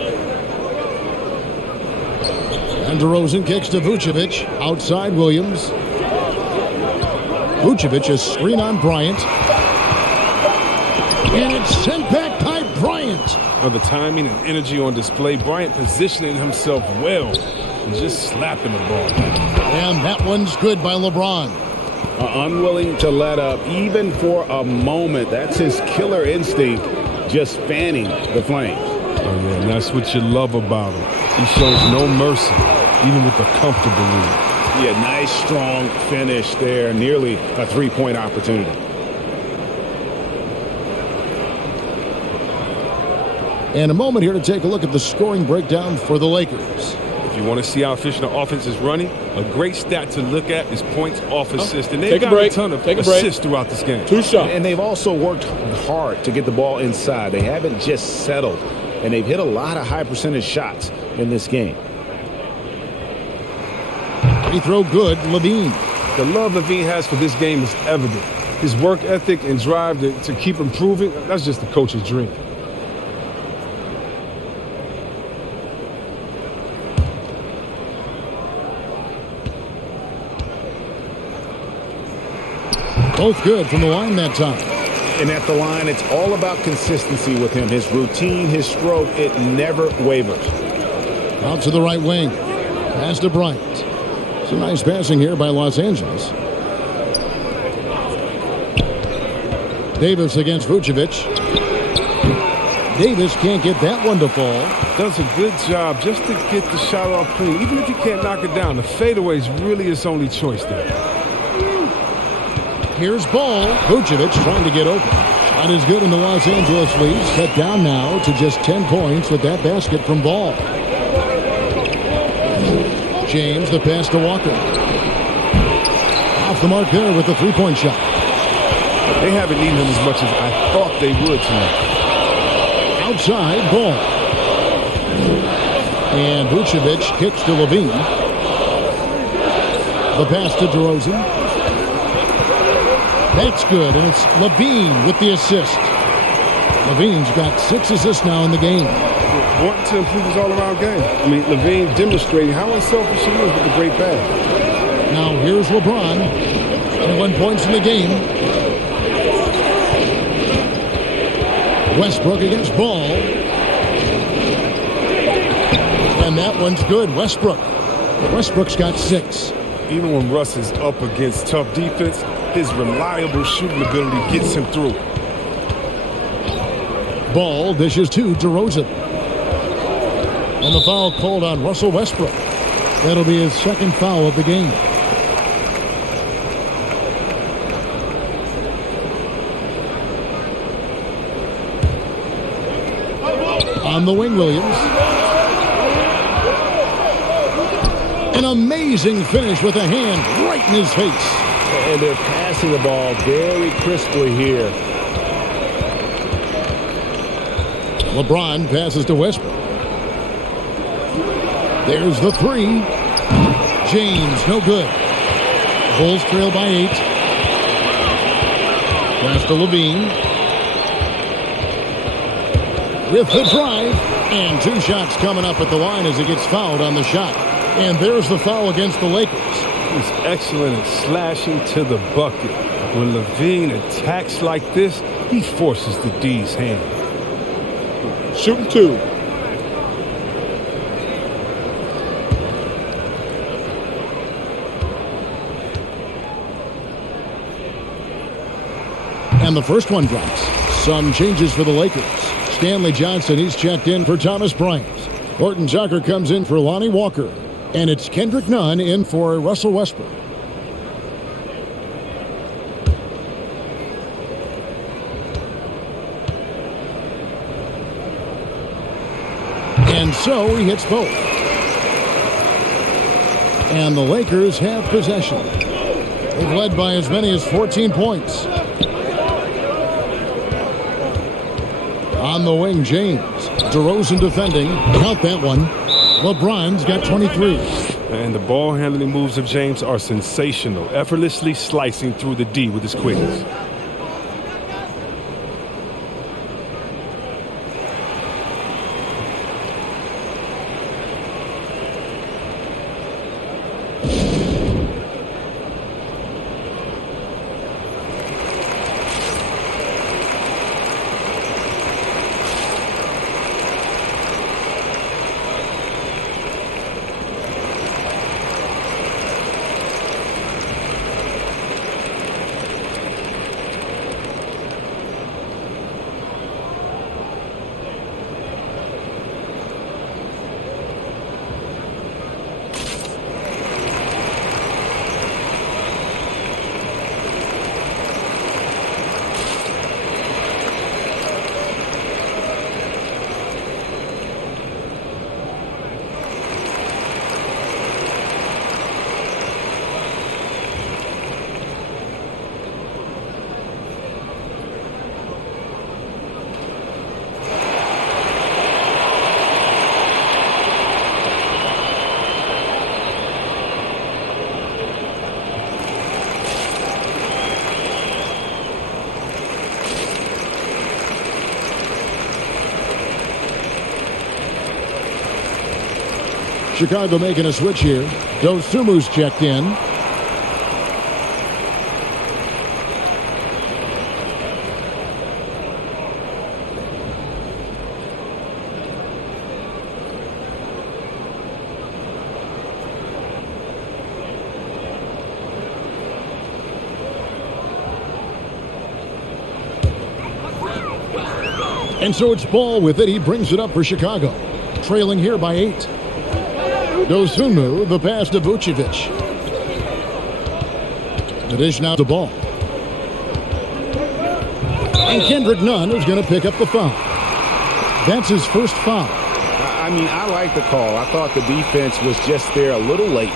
And DeRozan kicks to Vucevic. Outside Williams. Vucevic a screen on Bryant. And it's sent back by Bryant. The timing and energy on display. Bryant positioning himself well and just slapping the ball. And that one's good by LeBron. Unwilling to let up even for a moment. That's his killer instinct, just fanning the flames. Oh, yeah, and that's what you love about him. He shows no mercy, even with a comfortable lead. Yeah, nice, strong finish there. Nearly a 3-point opportunity. And a moment here to take a look at the scoring breakdown for the Lakers. If you want to see how efficient the offense is running, a great stat to look at is points off assist. And they've got a ton of assists throughout this game. 2 shots. And they've also worked hard to get the ball inside. They haven't just settled. And they've hit a lot of high percentage shots in this game. Free throw good, Levine. The love Levine has for this game is evident. His work ethic and drive to keep improving, that's just the coach's dream. Both good from the line that time. And at the line, it's all about consistency with him. His routine, his stroke, it never wavers. Out to the right wing. Pass to Bryant. Some nice passing here by Los Angeles. Davis against Vucevic. Davis can't get that one to fall. Does a good job just to get the shot off clean. Even if you can't knock it down, the fadeaway is really his only choice there. Here's Ball. Vucevic trying to get open. Shot is good in the Los Angeles leads. Cut down now to just 10 points with that basket from Ball. James, the pass to Walker. Off the mark there with the 3-point shot. They haven't needed him as much as I thought they would tonight. Outside, Ball. And Vucevic kicks to Levine. The pass to DeRozan. That's good, and it's Levine with the assist. Levine's got 6 assists now in the game. Wanting to improve his all-around game. I mean, Levine demonstrating how unselfish he is with the great bag. Now here's LeBron. 21 points in the game. Westbrook against Ball. And that one's good. Westbrook's got 6. Even when Russ is up against tough defense, his reliable shooting ability gets him through. Ball dishes to DeRozan. And the foul called on Russell Westbrook. That'll be his 2nd foul of the game. On the wing, Williams. An amazing finish with a hand right in his face. And they're passing the ball very crisply here. LeBron passes to Westbrook. There's the three. James, no good. Bulls trail by 8. Pass to Levine. With the drive. And 2 shots coming up at the line as he gets fouled on the shot. And there's the foul against the Lakers. He's excellent at slashing to the bucket. When Levine attacks like this, he forces the D's hand. Shooting 2. And the first one drops. Some changes for the Lakers. Stanley Johnson, he's checked in for Thomas Bryant. Horton Tucker comes in for Lonnie Walker. And it's Kendrick Nunn in for Russell Westbrook. And so he hits both. And the Lakers have possession. They've led by as many as 14 points. On the wing, James. DeRozan defending. Count that one. LeBron's got 23. And the ball handling moves of James are sensational, effortlessly slicing through the D with his quickness. Chicago making a switch here. Dosumu's checked in. And so it's Ball with it. He brings it up for Chicago. Trailing here by 8. Dosunmu, the pass to Vucevic. The dish now to Ball. And Kendrick Nunn is going to pick up the foul. That's his first foul. I mean, I like the call. I thought the defense was just there a little late.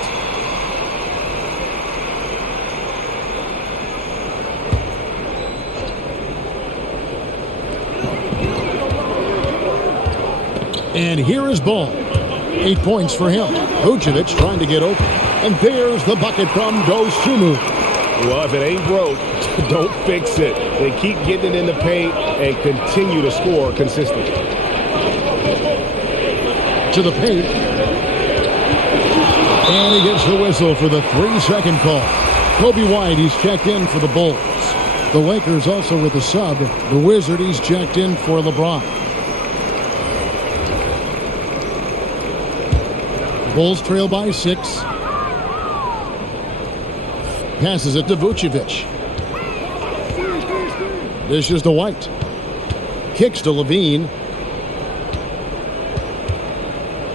And here is Ball. 8 points for him. Vucevic trying to get open. And there's the bucket from Dosunmu. Well, if it ain't broke, don't fix it. They keep getting it in the paint and continue to score consistently. To the paint. And he gets the whistle for the 3-second call. Kobe White, he's checked in for the Bulls. The Lakers also with a sub. The Wizard, he's checked in for LeBron. Bulls trail by 6. Passes it to Vucevic. Dishes to White. Kicks to Levine.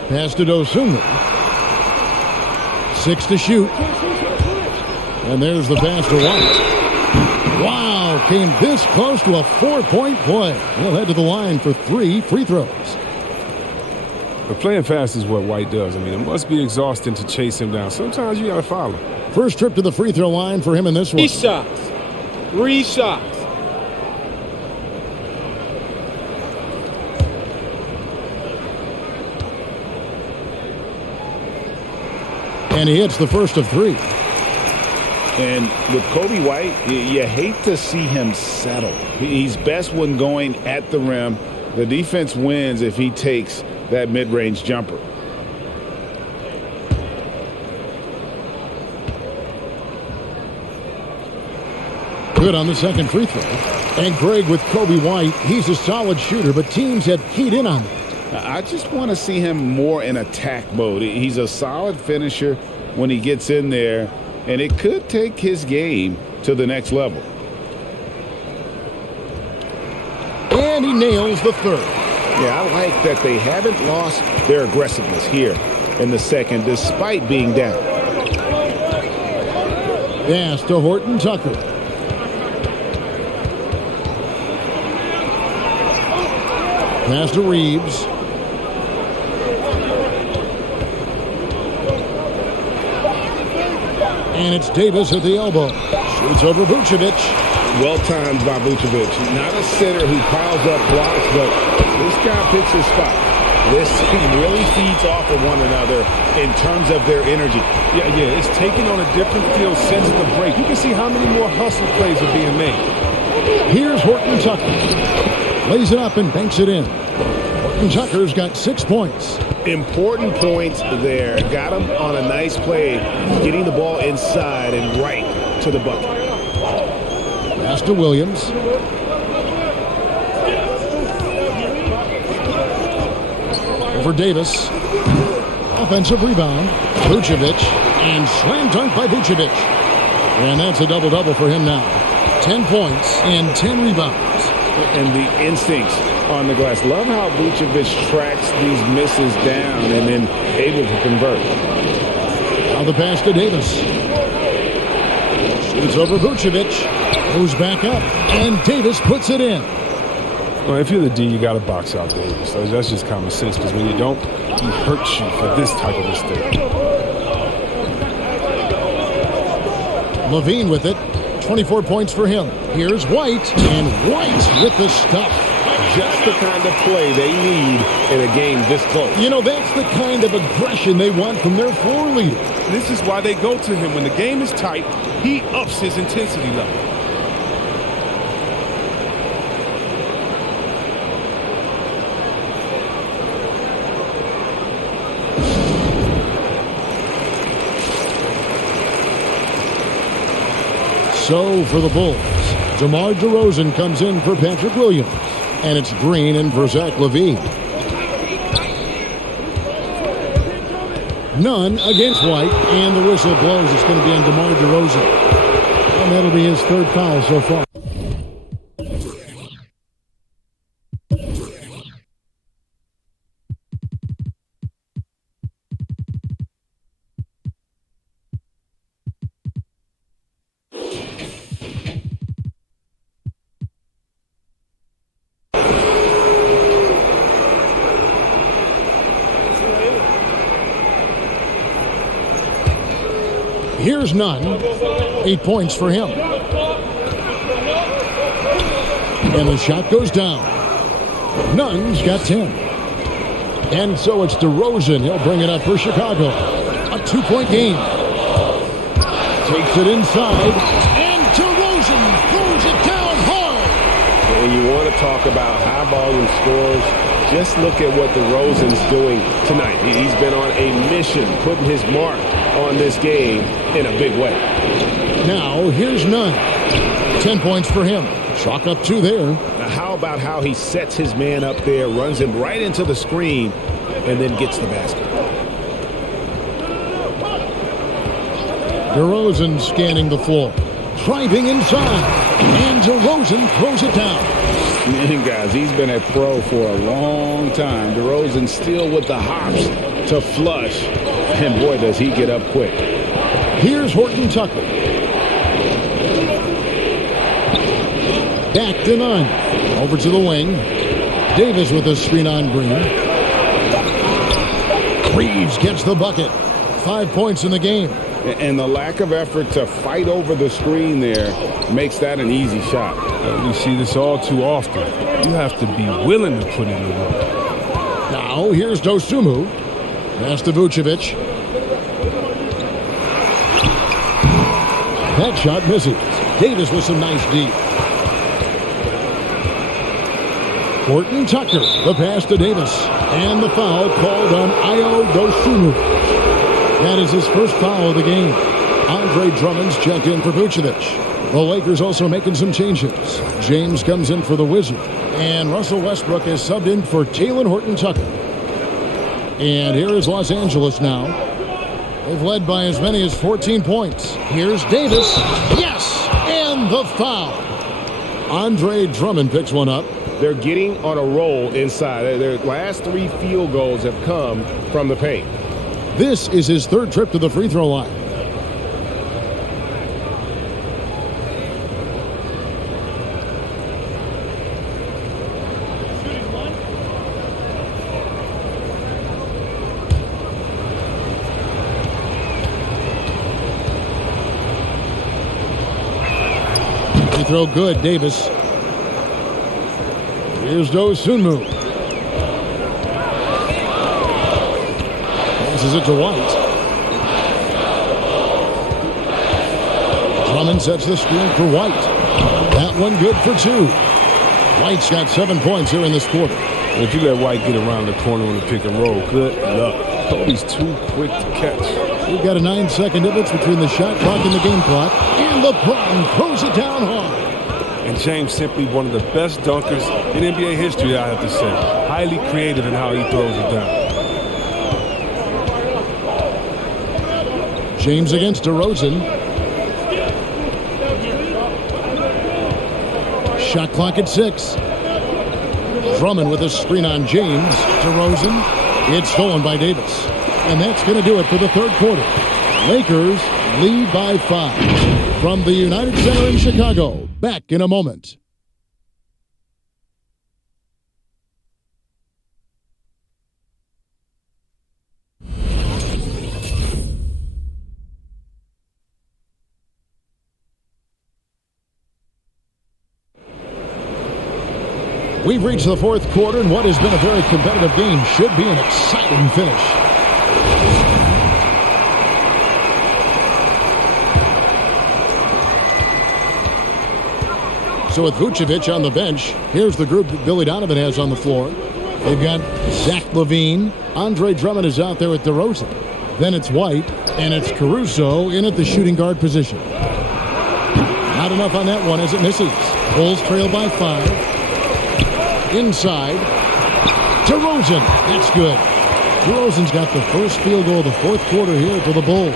Pass to Dosunmu. 6 to shoot. And there's the pass to White. Wow, came this close to a 4-point play. He'll head to the line for 3 free throws. But playing fast is what White does. I mean, it must be exhausting to chase him down. Sometimes you got to follow. First trip to the free throw line for him in this one. 3 shots. 3 shots. And he hits the first of 3. And with Kobe White, you hate to see him settle. He's best when going at the rim. The defense wins if he takes that mid-range jumper. Good on the second free throw. And Greg, with Kobe White, he's a solid shooter, but teams have keyed in on him. I just want to see him more in attack mode. He's a solid finisher when he gets in there, and it could take his game to the next level. And he nails the third. Yeah, I like that they haven't lost their aggressiveness here in the second, despite being down. Pass to Horton Tucker. Pass to Reeves. And it's Davis at the elbow. Shoots over Vucevic. Well timed by Vucevic. Not a sitter who piles up blocks, but this guy picks his spot. This team really feeds off of one another in terms of their energy. Yeah, it's taken on a different feel since the break. You can see how many more hustle plays are being made. Here's Horton Tucker. Lays it up and banks it in. Horton Tucker's got 6 points. Important points there. Got him on a nice play, getting the ball inside and right to the bucket. Pass to Williams. Over Davis. Offensive rebound. Vucevic. And slam dunk by Vucevic. And that's a double-double for him now. 10 points and 10 rebounds. And the instincts on the glass. Love how Vucevic tracks these misses down and then able to convert. Now the pass to Davis. Shoots over Vucevic. Goes back up. And Davis puts it in. Well, if you're the D, you got to box out Davis. That's just common sense, because when you don't, he hurts you for this type of mistake. Levine with it. 24 points for him. Here's White. And White with the stuff. Just the kind of play they need in a game this close. You know, that's the kind of aggression they want from their floor leader. This is why they go to him. When the game is tight, he ups his intensity level. So for the Bulls, DeMar DeRozan comes in for Patrick Williams. And it's Green in for Zach LaVine. None against White. And the whistle blows. It's going to be on DeMar DeRozan. And that'll be his third foul so far. Here's Nunn. 8 points for him. And the shot goes down. Nunn's got 10. And so it's DeRozan. He'll bring it up for Chicago. A 2-point game. Takes it inside. And DeRozan throws it down hard. And you want to talk about high volume scores. Just look at what DeRozan's doing tonight. He's been on a mission, putting his mark on this game in a big way. Now, here's Nunn. 10 points for him. Chalk up 2 there. Now, how about how he sets his man up there, runs him right into the screen, and then gets the basket. DeRozan scanning the floor. Driving inside. And DeRozan throws it down. Man, guys, he's been a pro for a long time. DeRozan still with the hops to flush. And boy, does he get up quick. Here's Horton Tucker. Back to Nunn. Over to the wing. Davis with a screen on Green. Reeves gets the bucket. 5 points in the game. And the lack of effort to fight over the screen there makes that an easy shot. We see this all too often. You have to be willing to put in the work. Now, here's Dosunmu. Pass to Vucevic. That shot misses. Davis with some nice D. Horton Tucker, the pass to Davis. And the foul called on Ayo Dosunmu. That is his first foul of the game. Andre Drummond's checked in for Vucevic. The Lakers also making some changes. James comes in for the Wizard. And Russell Westbrook is subbed in for Talen Horton Tucker. And here is Los Angeles now. They've led by as many as 14 points. Here's Davis. Yes! And the foul. Andre Drummond picks one up. They're getting on a roll inside. Their last 3 field goals have come from the paint. This is his third trip to the free throw line. Free throw good, Davis. Here's Dosunmu. Passes it to White. Drummond sets the screen for White. That one good for 2. White's got 7 points here in this quarter. And if you let White get around the corner on the pick and roll, good luck. Kobe's too quick to catch. We've got a 9-second difference between the shot clock and the game clock. And LeBron throws it down hard. And James simply one of the best dunkers in NBA history, I have to say. Highly creative in how he throws it down. James against DeRozan. Shot clock at 6. Drummond with a screen on James. DeRozan. It's stolen by Davis. And that's going to do it for the third quarter. Lakers lead by 5. From the United Center in Chicago. Back in a moment. We've reached the fourth quarter, and what has been a very competitive game should be an exciting finish. So with Vucevic on the bench, here's the group that Billy Donovan has on the floor. They've got Zach LaVine. Andre Drummond is out there with DeRozan. Then it's White, and it's Caruso in at the shooting guard position. Not enough on that one as it misses. Bulls trail by 5. Inside. DeRozan. That's good. DeRozan's got the first field goal of the fourth quarter here for the Bulls.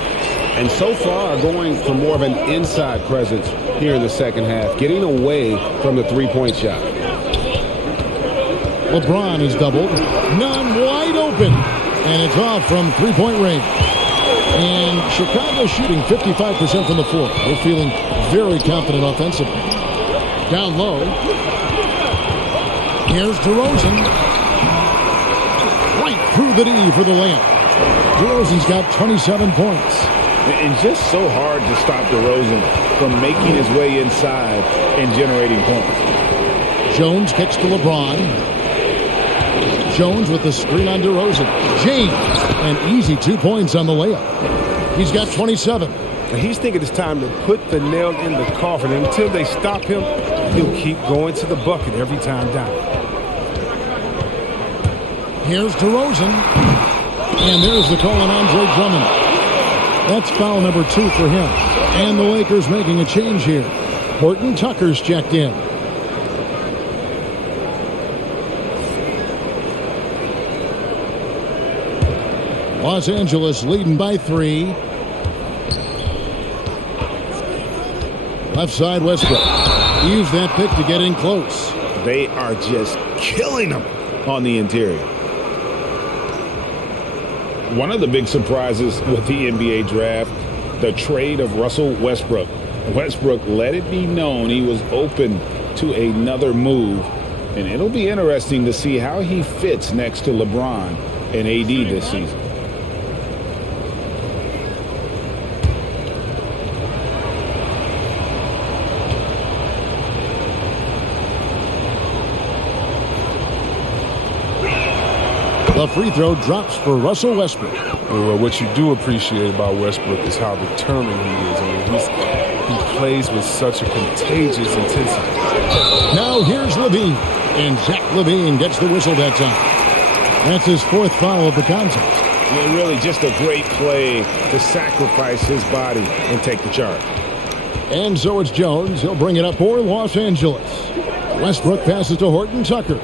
And so far going for more of an inside presence here in the second half, getting away from the three-point shot. LeBron is doubled. None wide open. And it's off from three-point range. And Chicago shooting 55% from the floor. They're feeling very confident offensively. Down low. Here's DeRozan. Right through the D for the layup. DeRozan's got 27 points. And just so hard to stop DeRozan from making his way inside and generating points. Jones kicks to LeBron. Jones with the screen on DeRozan. James, an easy 2 points on the layup. He's got 27. He's thinking it's time to put the nail in the coffin. And until they stop him, he'll keep going to the bucket every time down. Here's DeRozan. And there's the call on Andre Drummond. That's foul number 2 for him. And the Lakers making a change here. Horton Tucker's checked in. Los Angeles leading by 3. Left side, Westbrook. Use that pick to get in close. They are just killing them on the interior. One of the big surprises with the NBA draft, the trade of Russell Westbrook. Westbrook let it be known he was open to another move, and it'll be interesting to see how he fits next to LeBron and AD this season. The free throw drops for Russell Westbrook. Well, what you do appreciate about Westbrook is how determined he is. I mean, plays with such a contagious intensity. Now here's Levine, and Zach Levine gets the whistle that time. That's his 4th foul of the contest. Yeah, really just a great play to sacrifice his body and take the charge. And so it's Jones. He'll bring it up for Los Angeles. Westbrook passes to Horton Tucker.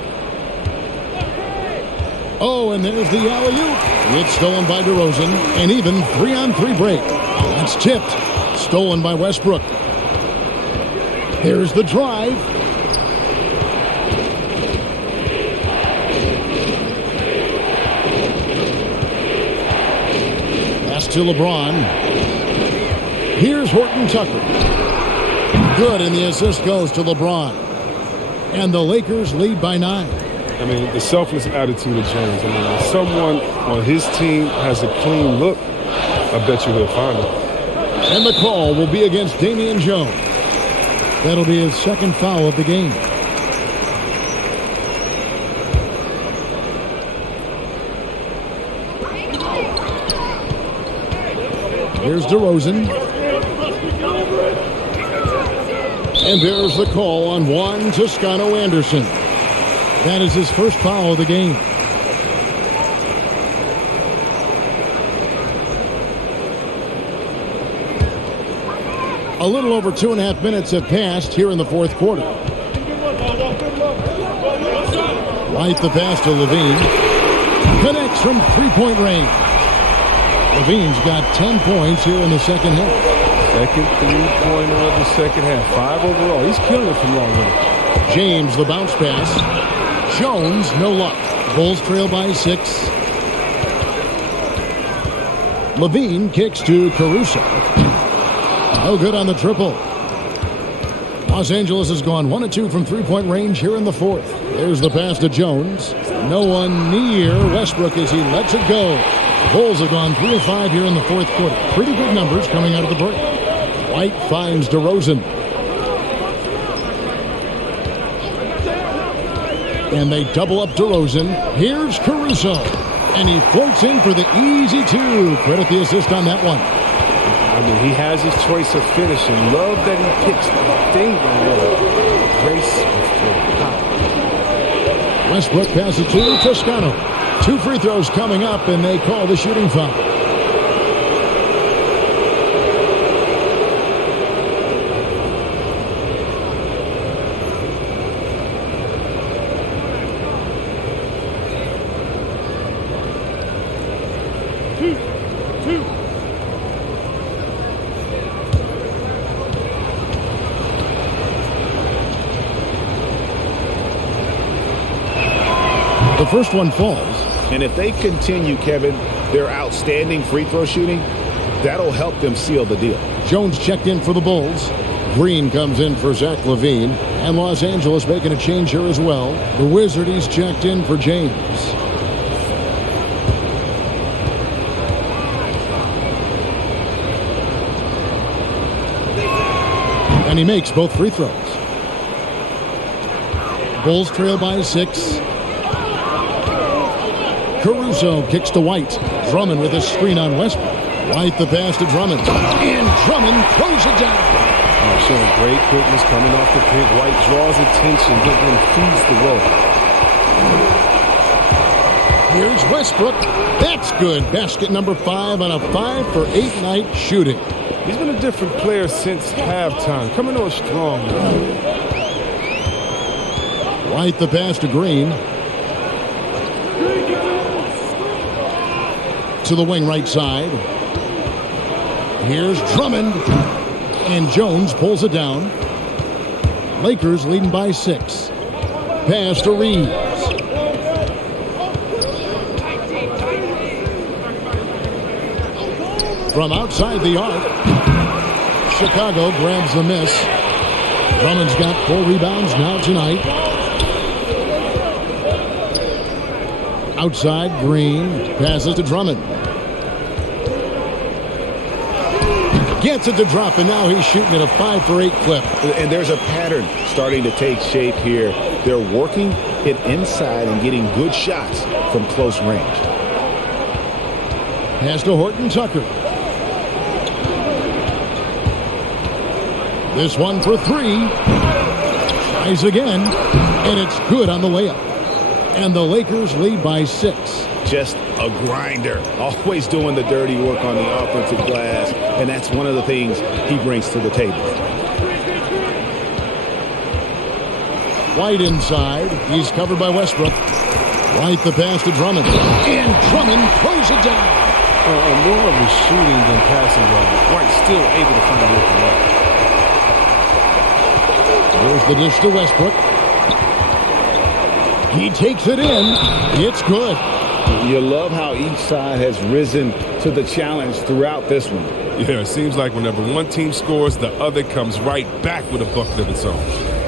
Oh, and there's the alley-oop. It's stolen by DeRozan. An even 3-on-3 break. That's tipped. Stolen by Westbrook. Here's the drive. Pass to LeBron. Here's Horton Tucker. Good, and the assist goes to LeBron. And the Lakers lead by 9. I mean, the selfless attitude of James. I mean, if someone on his team has a clean look, I bet you he'll find it. And the call will be against Damian Jones. That'll be his 2nd foul of the game. Here's DeRozan. And there's the call on Juan Toscano Anderson. That is his 1st foul of the game. A little over 2.5 minutes have passed here in the 4th quarter. Right the pass to Levine. Connects from 3-point range. Levine's got 10 points here in the 2nd half. Second 3-pointer of the 2nd half. 5 overall. He's killing it from long range. James, the bounce pass. Jones, no luck. Bulls trail by 6. Levine kicks to Caruso. No good on the triple. Los Angeles has gone 1 of 2 from 3-point range here in the 4th. There's the pass to Jones. No one near Westbrook as he lets it go. The Bulls have gone 3 of 5 here in the 4th quarter. Pretty good numbers coming out of the break. White finds DeRozan. And they double up DeRozan. Here's Caruso. And he floats in for the easy 2. Credit the assist on that one. I mean, he has his choice of finishing. Love that he picks the finger with grace before power. Westbrook passes to Toscano. 2 free throws coming up, and they call the shooting foul. The first one falls. And if they continue, Kevin, their outstanding free throw shooting, that'll help them seal the deal. Jones checked in for the Bulls. Green comes in for Zach Levine. And Los Angeles making a change here as well. The Wizards checked in for James. And he makes both free throws. Bulls trail by 6. Caruso kicks to White. Drummond with a screen on Westbrook. White the pass to Drummond. And Drummond throws it down. Oh, showing great quickness coming off the pick. White draws attention, but then feeds the rope. Here's Westbrook. That's good. Basket number 5 on a 5 for 8 night shooting. He's been a different player since halftime. Coming on strong. White the pass to Green. To the wing right side. Here's Drummond. And Jones pulls it down. Lakers leading by 6. Pass to Reeves. From outside the arc. Chicago grabs the miss. Drummond's got 4 rebounds now tonight. Outside, Green passes to Drummond. Gets it to drop, and now he's shooting at a 5 for 8 clip. And there's a pattern starting to take shape here. They're working it inside and getting good shots from close range. Pass to Horton Tucker. This one for three. Tries again, and it's good on the layup. And the Lakers lead by 6. Just a grinder, always doing the dirty work on the offensive glass, and that's one of the things he brings to the table. White inside. He's covered by Westbrook. White the pass to Drummond. And Drummond throws it down. More of a shooting than passing run. White still able to find a way to There's the dish to Westbrook. He takes it in. It's good. You love how each side has risen to the challenge throughout this one. Yeah, it seems like whenever one team scores, the other comes right back with a bucket of its own.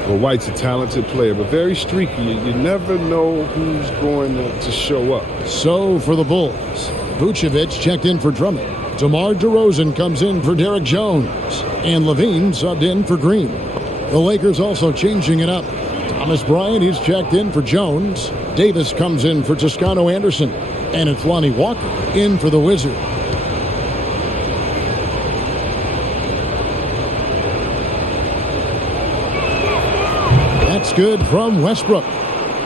Well, White's a talented player, but very streaky. You never know who's going to show up. So for the Bulls, Vucevic checked in for Drummond. DeMar DeRozan comes in for Derek Jones. And Levine subbed in for Green. The Lakers also changing it up. Thomas Bryant, he's checked in for Jones. Davis comes in for Toscano Anderson. And it's Lonnie Walker in for the Wizard. That's good from Westbrook.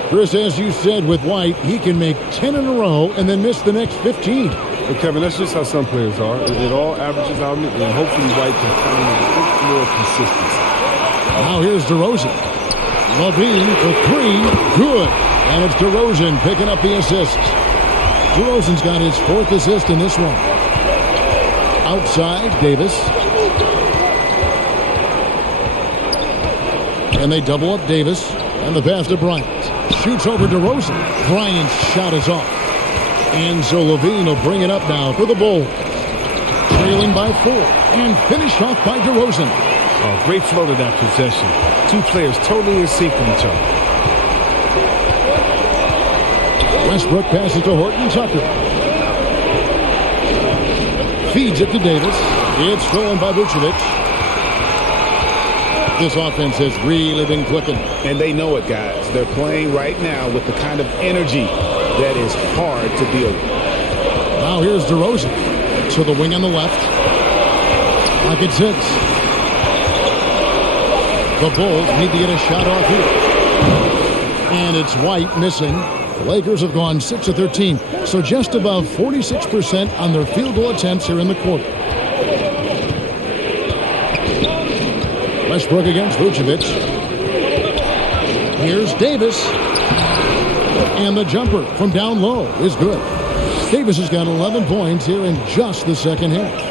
Chris, as you said with White, he can make 10 in a row and then miss the next 15. Well, Kevin, that's just how some players are. It all averages out, and hopefully White can find a bit more consistency. Now here's DeRozan. Levine for 3. Good. And it's DeRozan picking up the assist. DeRozan's got his 4th assist in this one. Outside, Davis. And they double up Davis. And the pass to Bryant. Shoots over DeRozan. Bryant's shot is off. And so Levine will bring it up now for the Bulls. Trailing by 4. And finished off by DeRozan. Oh, great flow to that possession. Two players totally in sync with each other. Westbrook passes to Horton Tucker. Feeds it to Davis. It's stolen by Vucevic. This offense has really been clicking. And they know it, guys. They're playing right now with the kind of energy that is hard to deal with. Now here's DeRozan. To the wing on the left. Clock at 6. The Bulls need to get a shot off here. And it's White missing. The Lakers have gone 6 of 13, so just above 46% on their field goal attempts here in the quarter. Westbrook against Vucevic. Here's Davis. And the jumper from down low is good. Davis has got 11 points here in just the second half.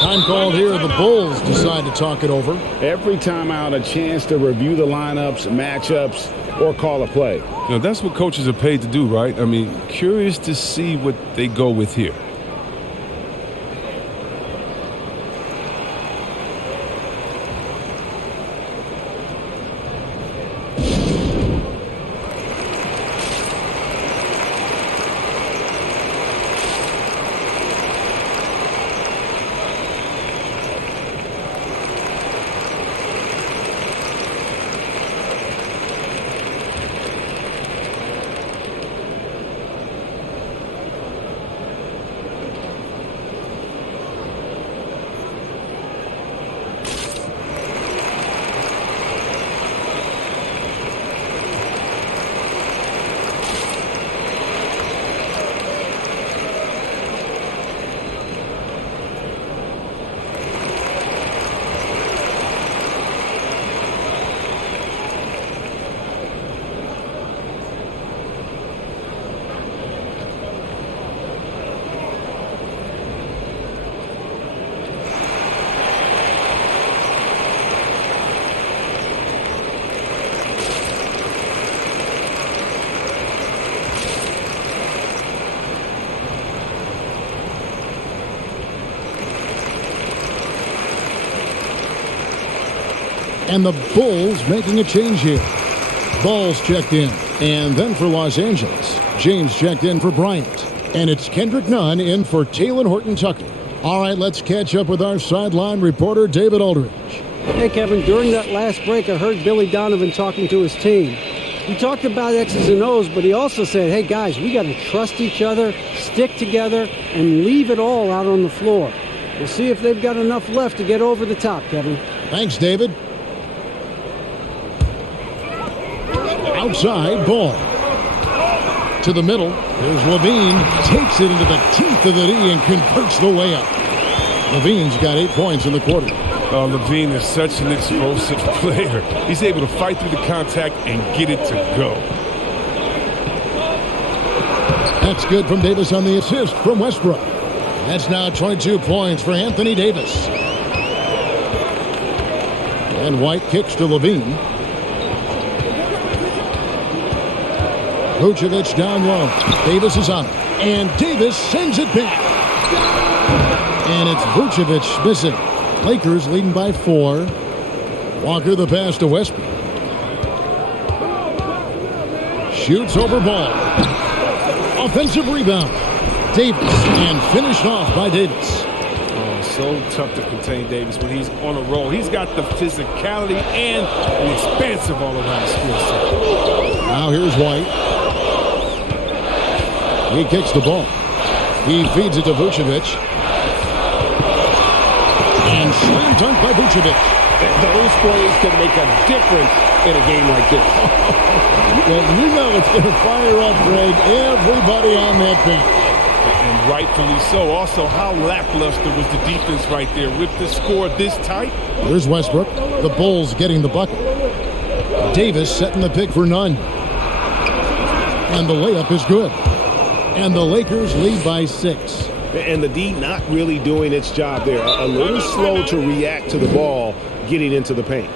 Time called here. The Bulls decide to talk it over. Every time out, a chance to review the lineups, matchups, or call a play. You know, that's what coaches are paid to do, right? I mean, curious to see what they go with here. And the Bulls making a change here. Balls checked in. And then for Los Angeles, James checked in for Bryant. And it's Kendrick Nunn in for Talen Horton-Tucker. All right, let's catch up with our sideline reporter, David Aldridge. Hey, Kevin, during that last break, I heard Billy Donovan talking to his team. He talked about X's and O's, but he also said, hey, guys, we got to trust each other, stick together, and leave it all out on the floor. We'll see if they've got enough left to get over the top, Kevin. Thanks, David. Outside ball. To the middle. Here's Levine. Takes it into the teeth of the D and converts the layup. Levine's got 8 points in the quarter. Oh, Levine is such an explosive player. He's able to fight through the contact and get it to go. That's good from Davis on the assist from Westbrook. That's now 22 points for Anthony Davis. And White kicks to Levine. Vucevic down low. Davis is on it. And Davis sends it back. And it's Vucevic missing. Lakers leading by 4. Walker the pass to Westbrook. Shoots over ball. Offensive rebound. Davis, and finished off by Davis. Oh, so tough to contain Davis when he's on a roll. He's got the physicality and an expansive all-around skill set. Now here's White. He kicks the ball. He feeds it to Vucevic. And slam dunk by Vucevic. Those plays can make a difference in a game like this. Well, you know it's going to fire up, Greg, everybody on that bench. And rightfully so. Also, how lackluster was the defense right there with the score this tight? Here's Westbrook. The Bulls getting the bucket. Davis setting the pick for none. And the layup is good. And the Lakers lead by 6. And the D not really doing its job there. A little slow to react to the ball getting into the paint.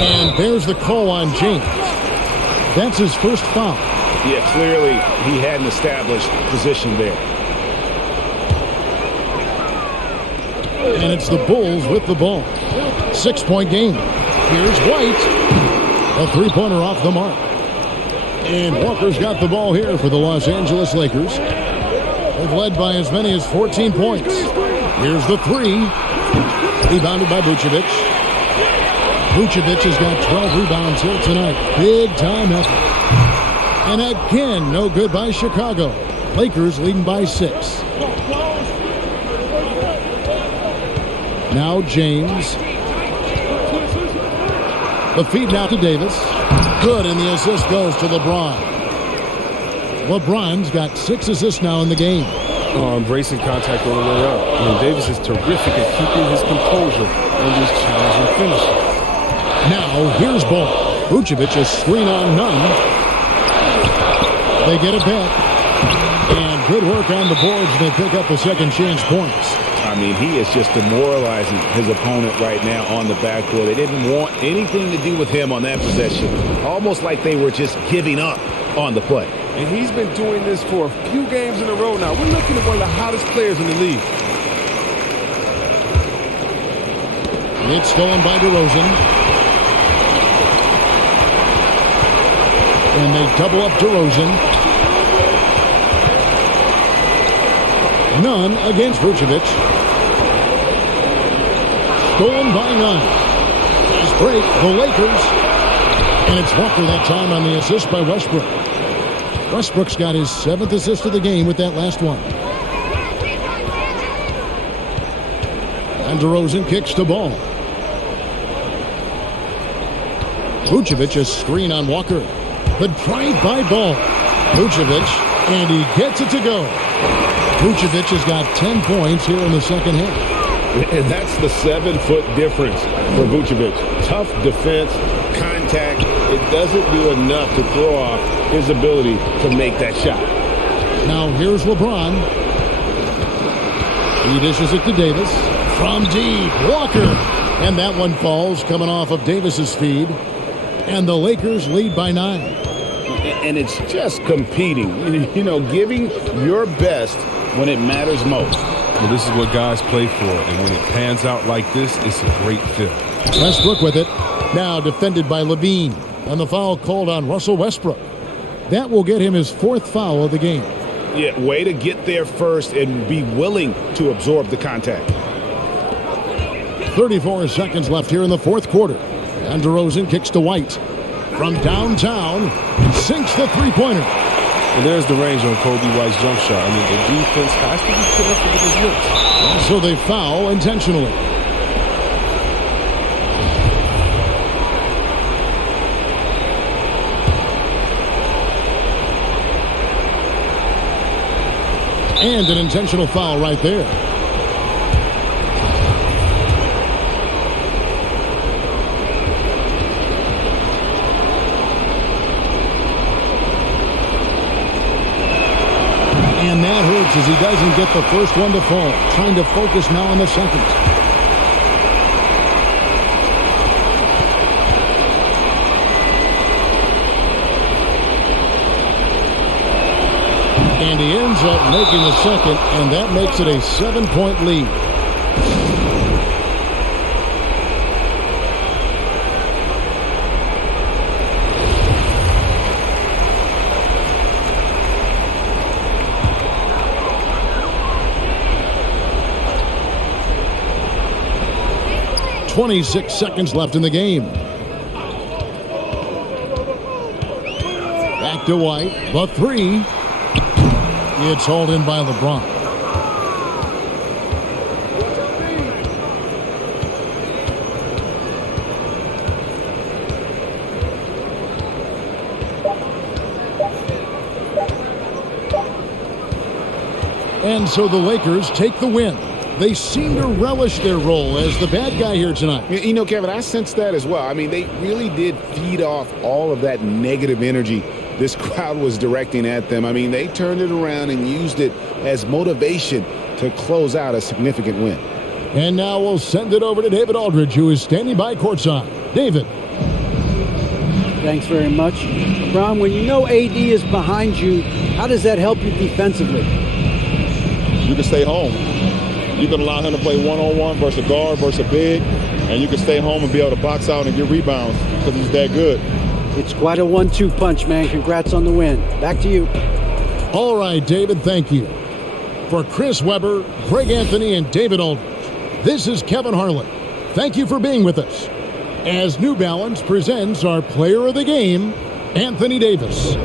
And there's the call on James. That's his first foul. Yeah, clearly he had an established position there. And it's the Bulls with the ball. 6-point game. Here's White. A three-pointer off the mark. And Walker's got the ball here for the Los Angeles Lakers. They've led by as many as 14 points. Here's the three. Rebounded by Vucevic. Vucevic has got 12 rebounds here tonight. Big time effort. And again, no good by Chicago. Lakers leading by 6. Now James. The feed now to Davis. Good, and the assist goes to LeBron. LeBron's got 6 assists now in the game. Embracing contact all the way up. Davis is terrific at keeping his composure and his challenging finish. Now, here's ball. Vucevic is screen on none. They get it back. And good work on the boards. They pick up the second chance points. I mean, he is just demoralizing his opponent right now on the backcourt. They didn't want anything to do with him on that possession. Almost like they were just giving up on the play. And he's been doing this for a few games in a row now. We're looking at one of the hottest players in the league. It's stolen by DeRozan. And they double up DeRozan. None against Vucevic. Stolen by Nunn. Nice break, the Lakers. And it's Walker that time on the assist by Westbrook. Westbrook's got his 7th assist of the game with that last one. And DeRozan kicks the ball. Vucevic a screen on Walker. The drive-by ball. Vucevic, and he gets it to go. Vucevic has got 10 points here in the second half. And that's the 7-foot difference for Vucevic. Tough defense, contact. It doesn't do enough to throw off his ability to make that shot. Now here's LeBron. He dishes it to Davis. From deep, Walker. And that one falls coming off of Davis's feed. And the Lakers lead by 9. And it's just competing, you know, giving your best when it matters most. Well, this is what guys play for, and when it pans out like this, it's a great fit. Westbrook with it. Now defended by Levine. And the foul called on Russell Westbrook. That will get him his 4th foul of the game. Yeah, way to get there first and be willing to absorb the contact. 34 seconds left here in the 4th quarter. And DeRozan kicks to White. From downtown, sinks the three-pointer. And there's the range on Kobe White's jump shot. I mean, the defense has to be careful with his looks. And so they foul intentionally. And an intentional foul right there. And that hurts as he doesn't get the first one to fall. Trying to focus now on the second. And he ends up making the second, and that makes it a 7-point lead. .26 seconds left in the game. Back to White. The three. It's hauled in by LeBron. And so the Lakers take the win. They seem to relish their role as the bad guy here tonight. You know, Kevin, I sense that as well. I mean, they really did feed off all of that negative energy this crowd was directing at them. I mean, they turned it around and used it as motivation to close out a significant win. And now we'll send it over to David Aldridge, who is standing by courtside. David. Thanks very much. LeBron, when you know AD is behind you, how does that help you defensively? You can stay home. You can allow him to play one-on-one versus a guard versus a big, and you can stay home and be able to box out and get rebounds because he's that good. It's quite a 1-2 punch, man. Congrats on the win. Back to you. All right, David, thank you. For Chris Webber, Greg Anthony, and David Aldridge, this is Kevin Harlan. Thank you for being with us as New Balance presents our player of the game, Anthony Davis.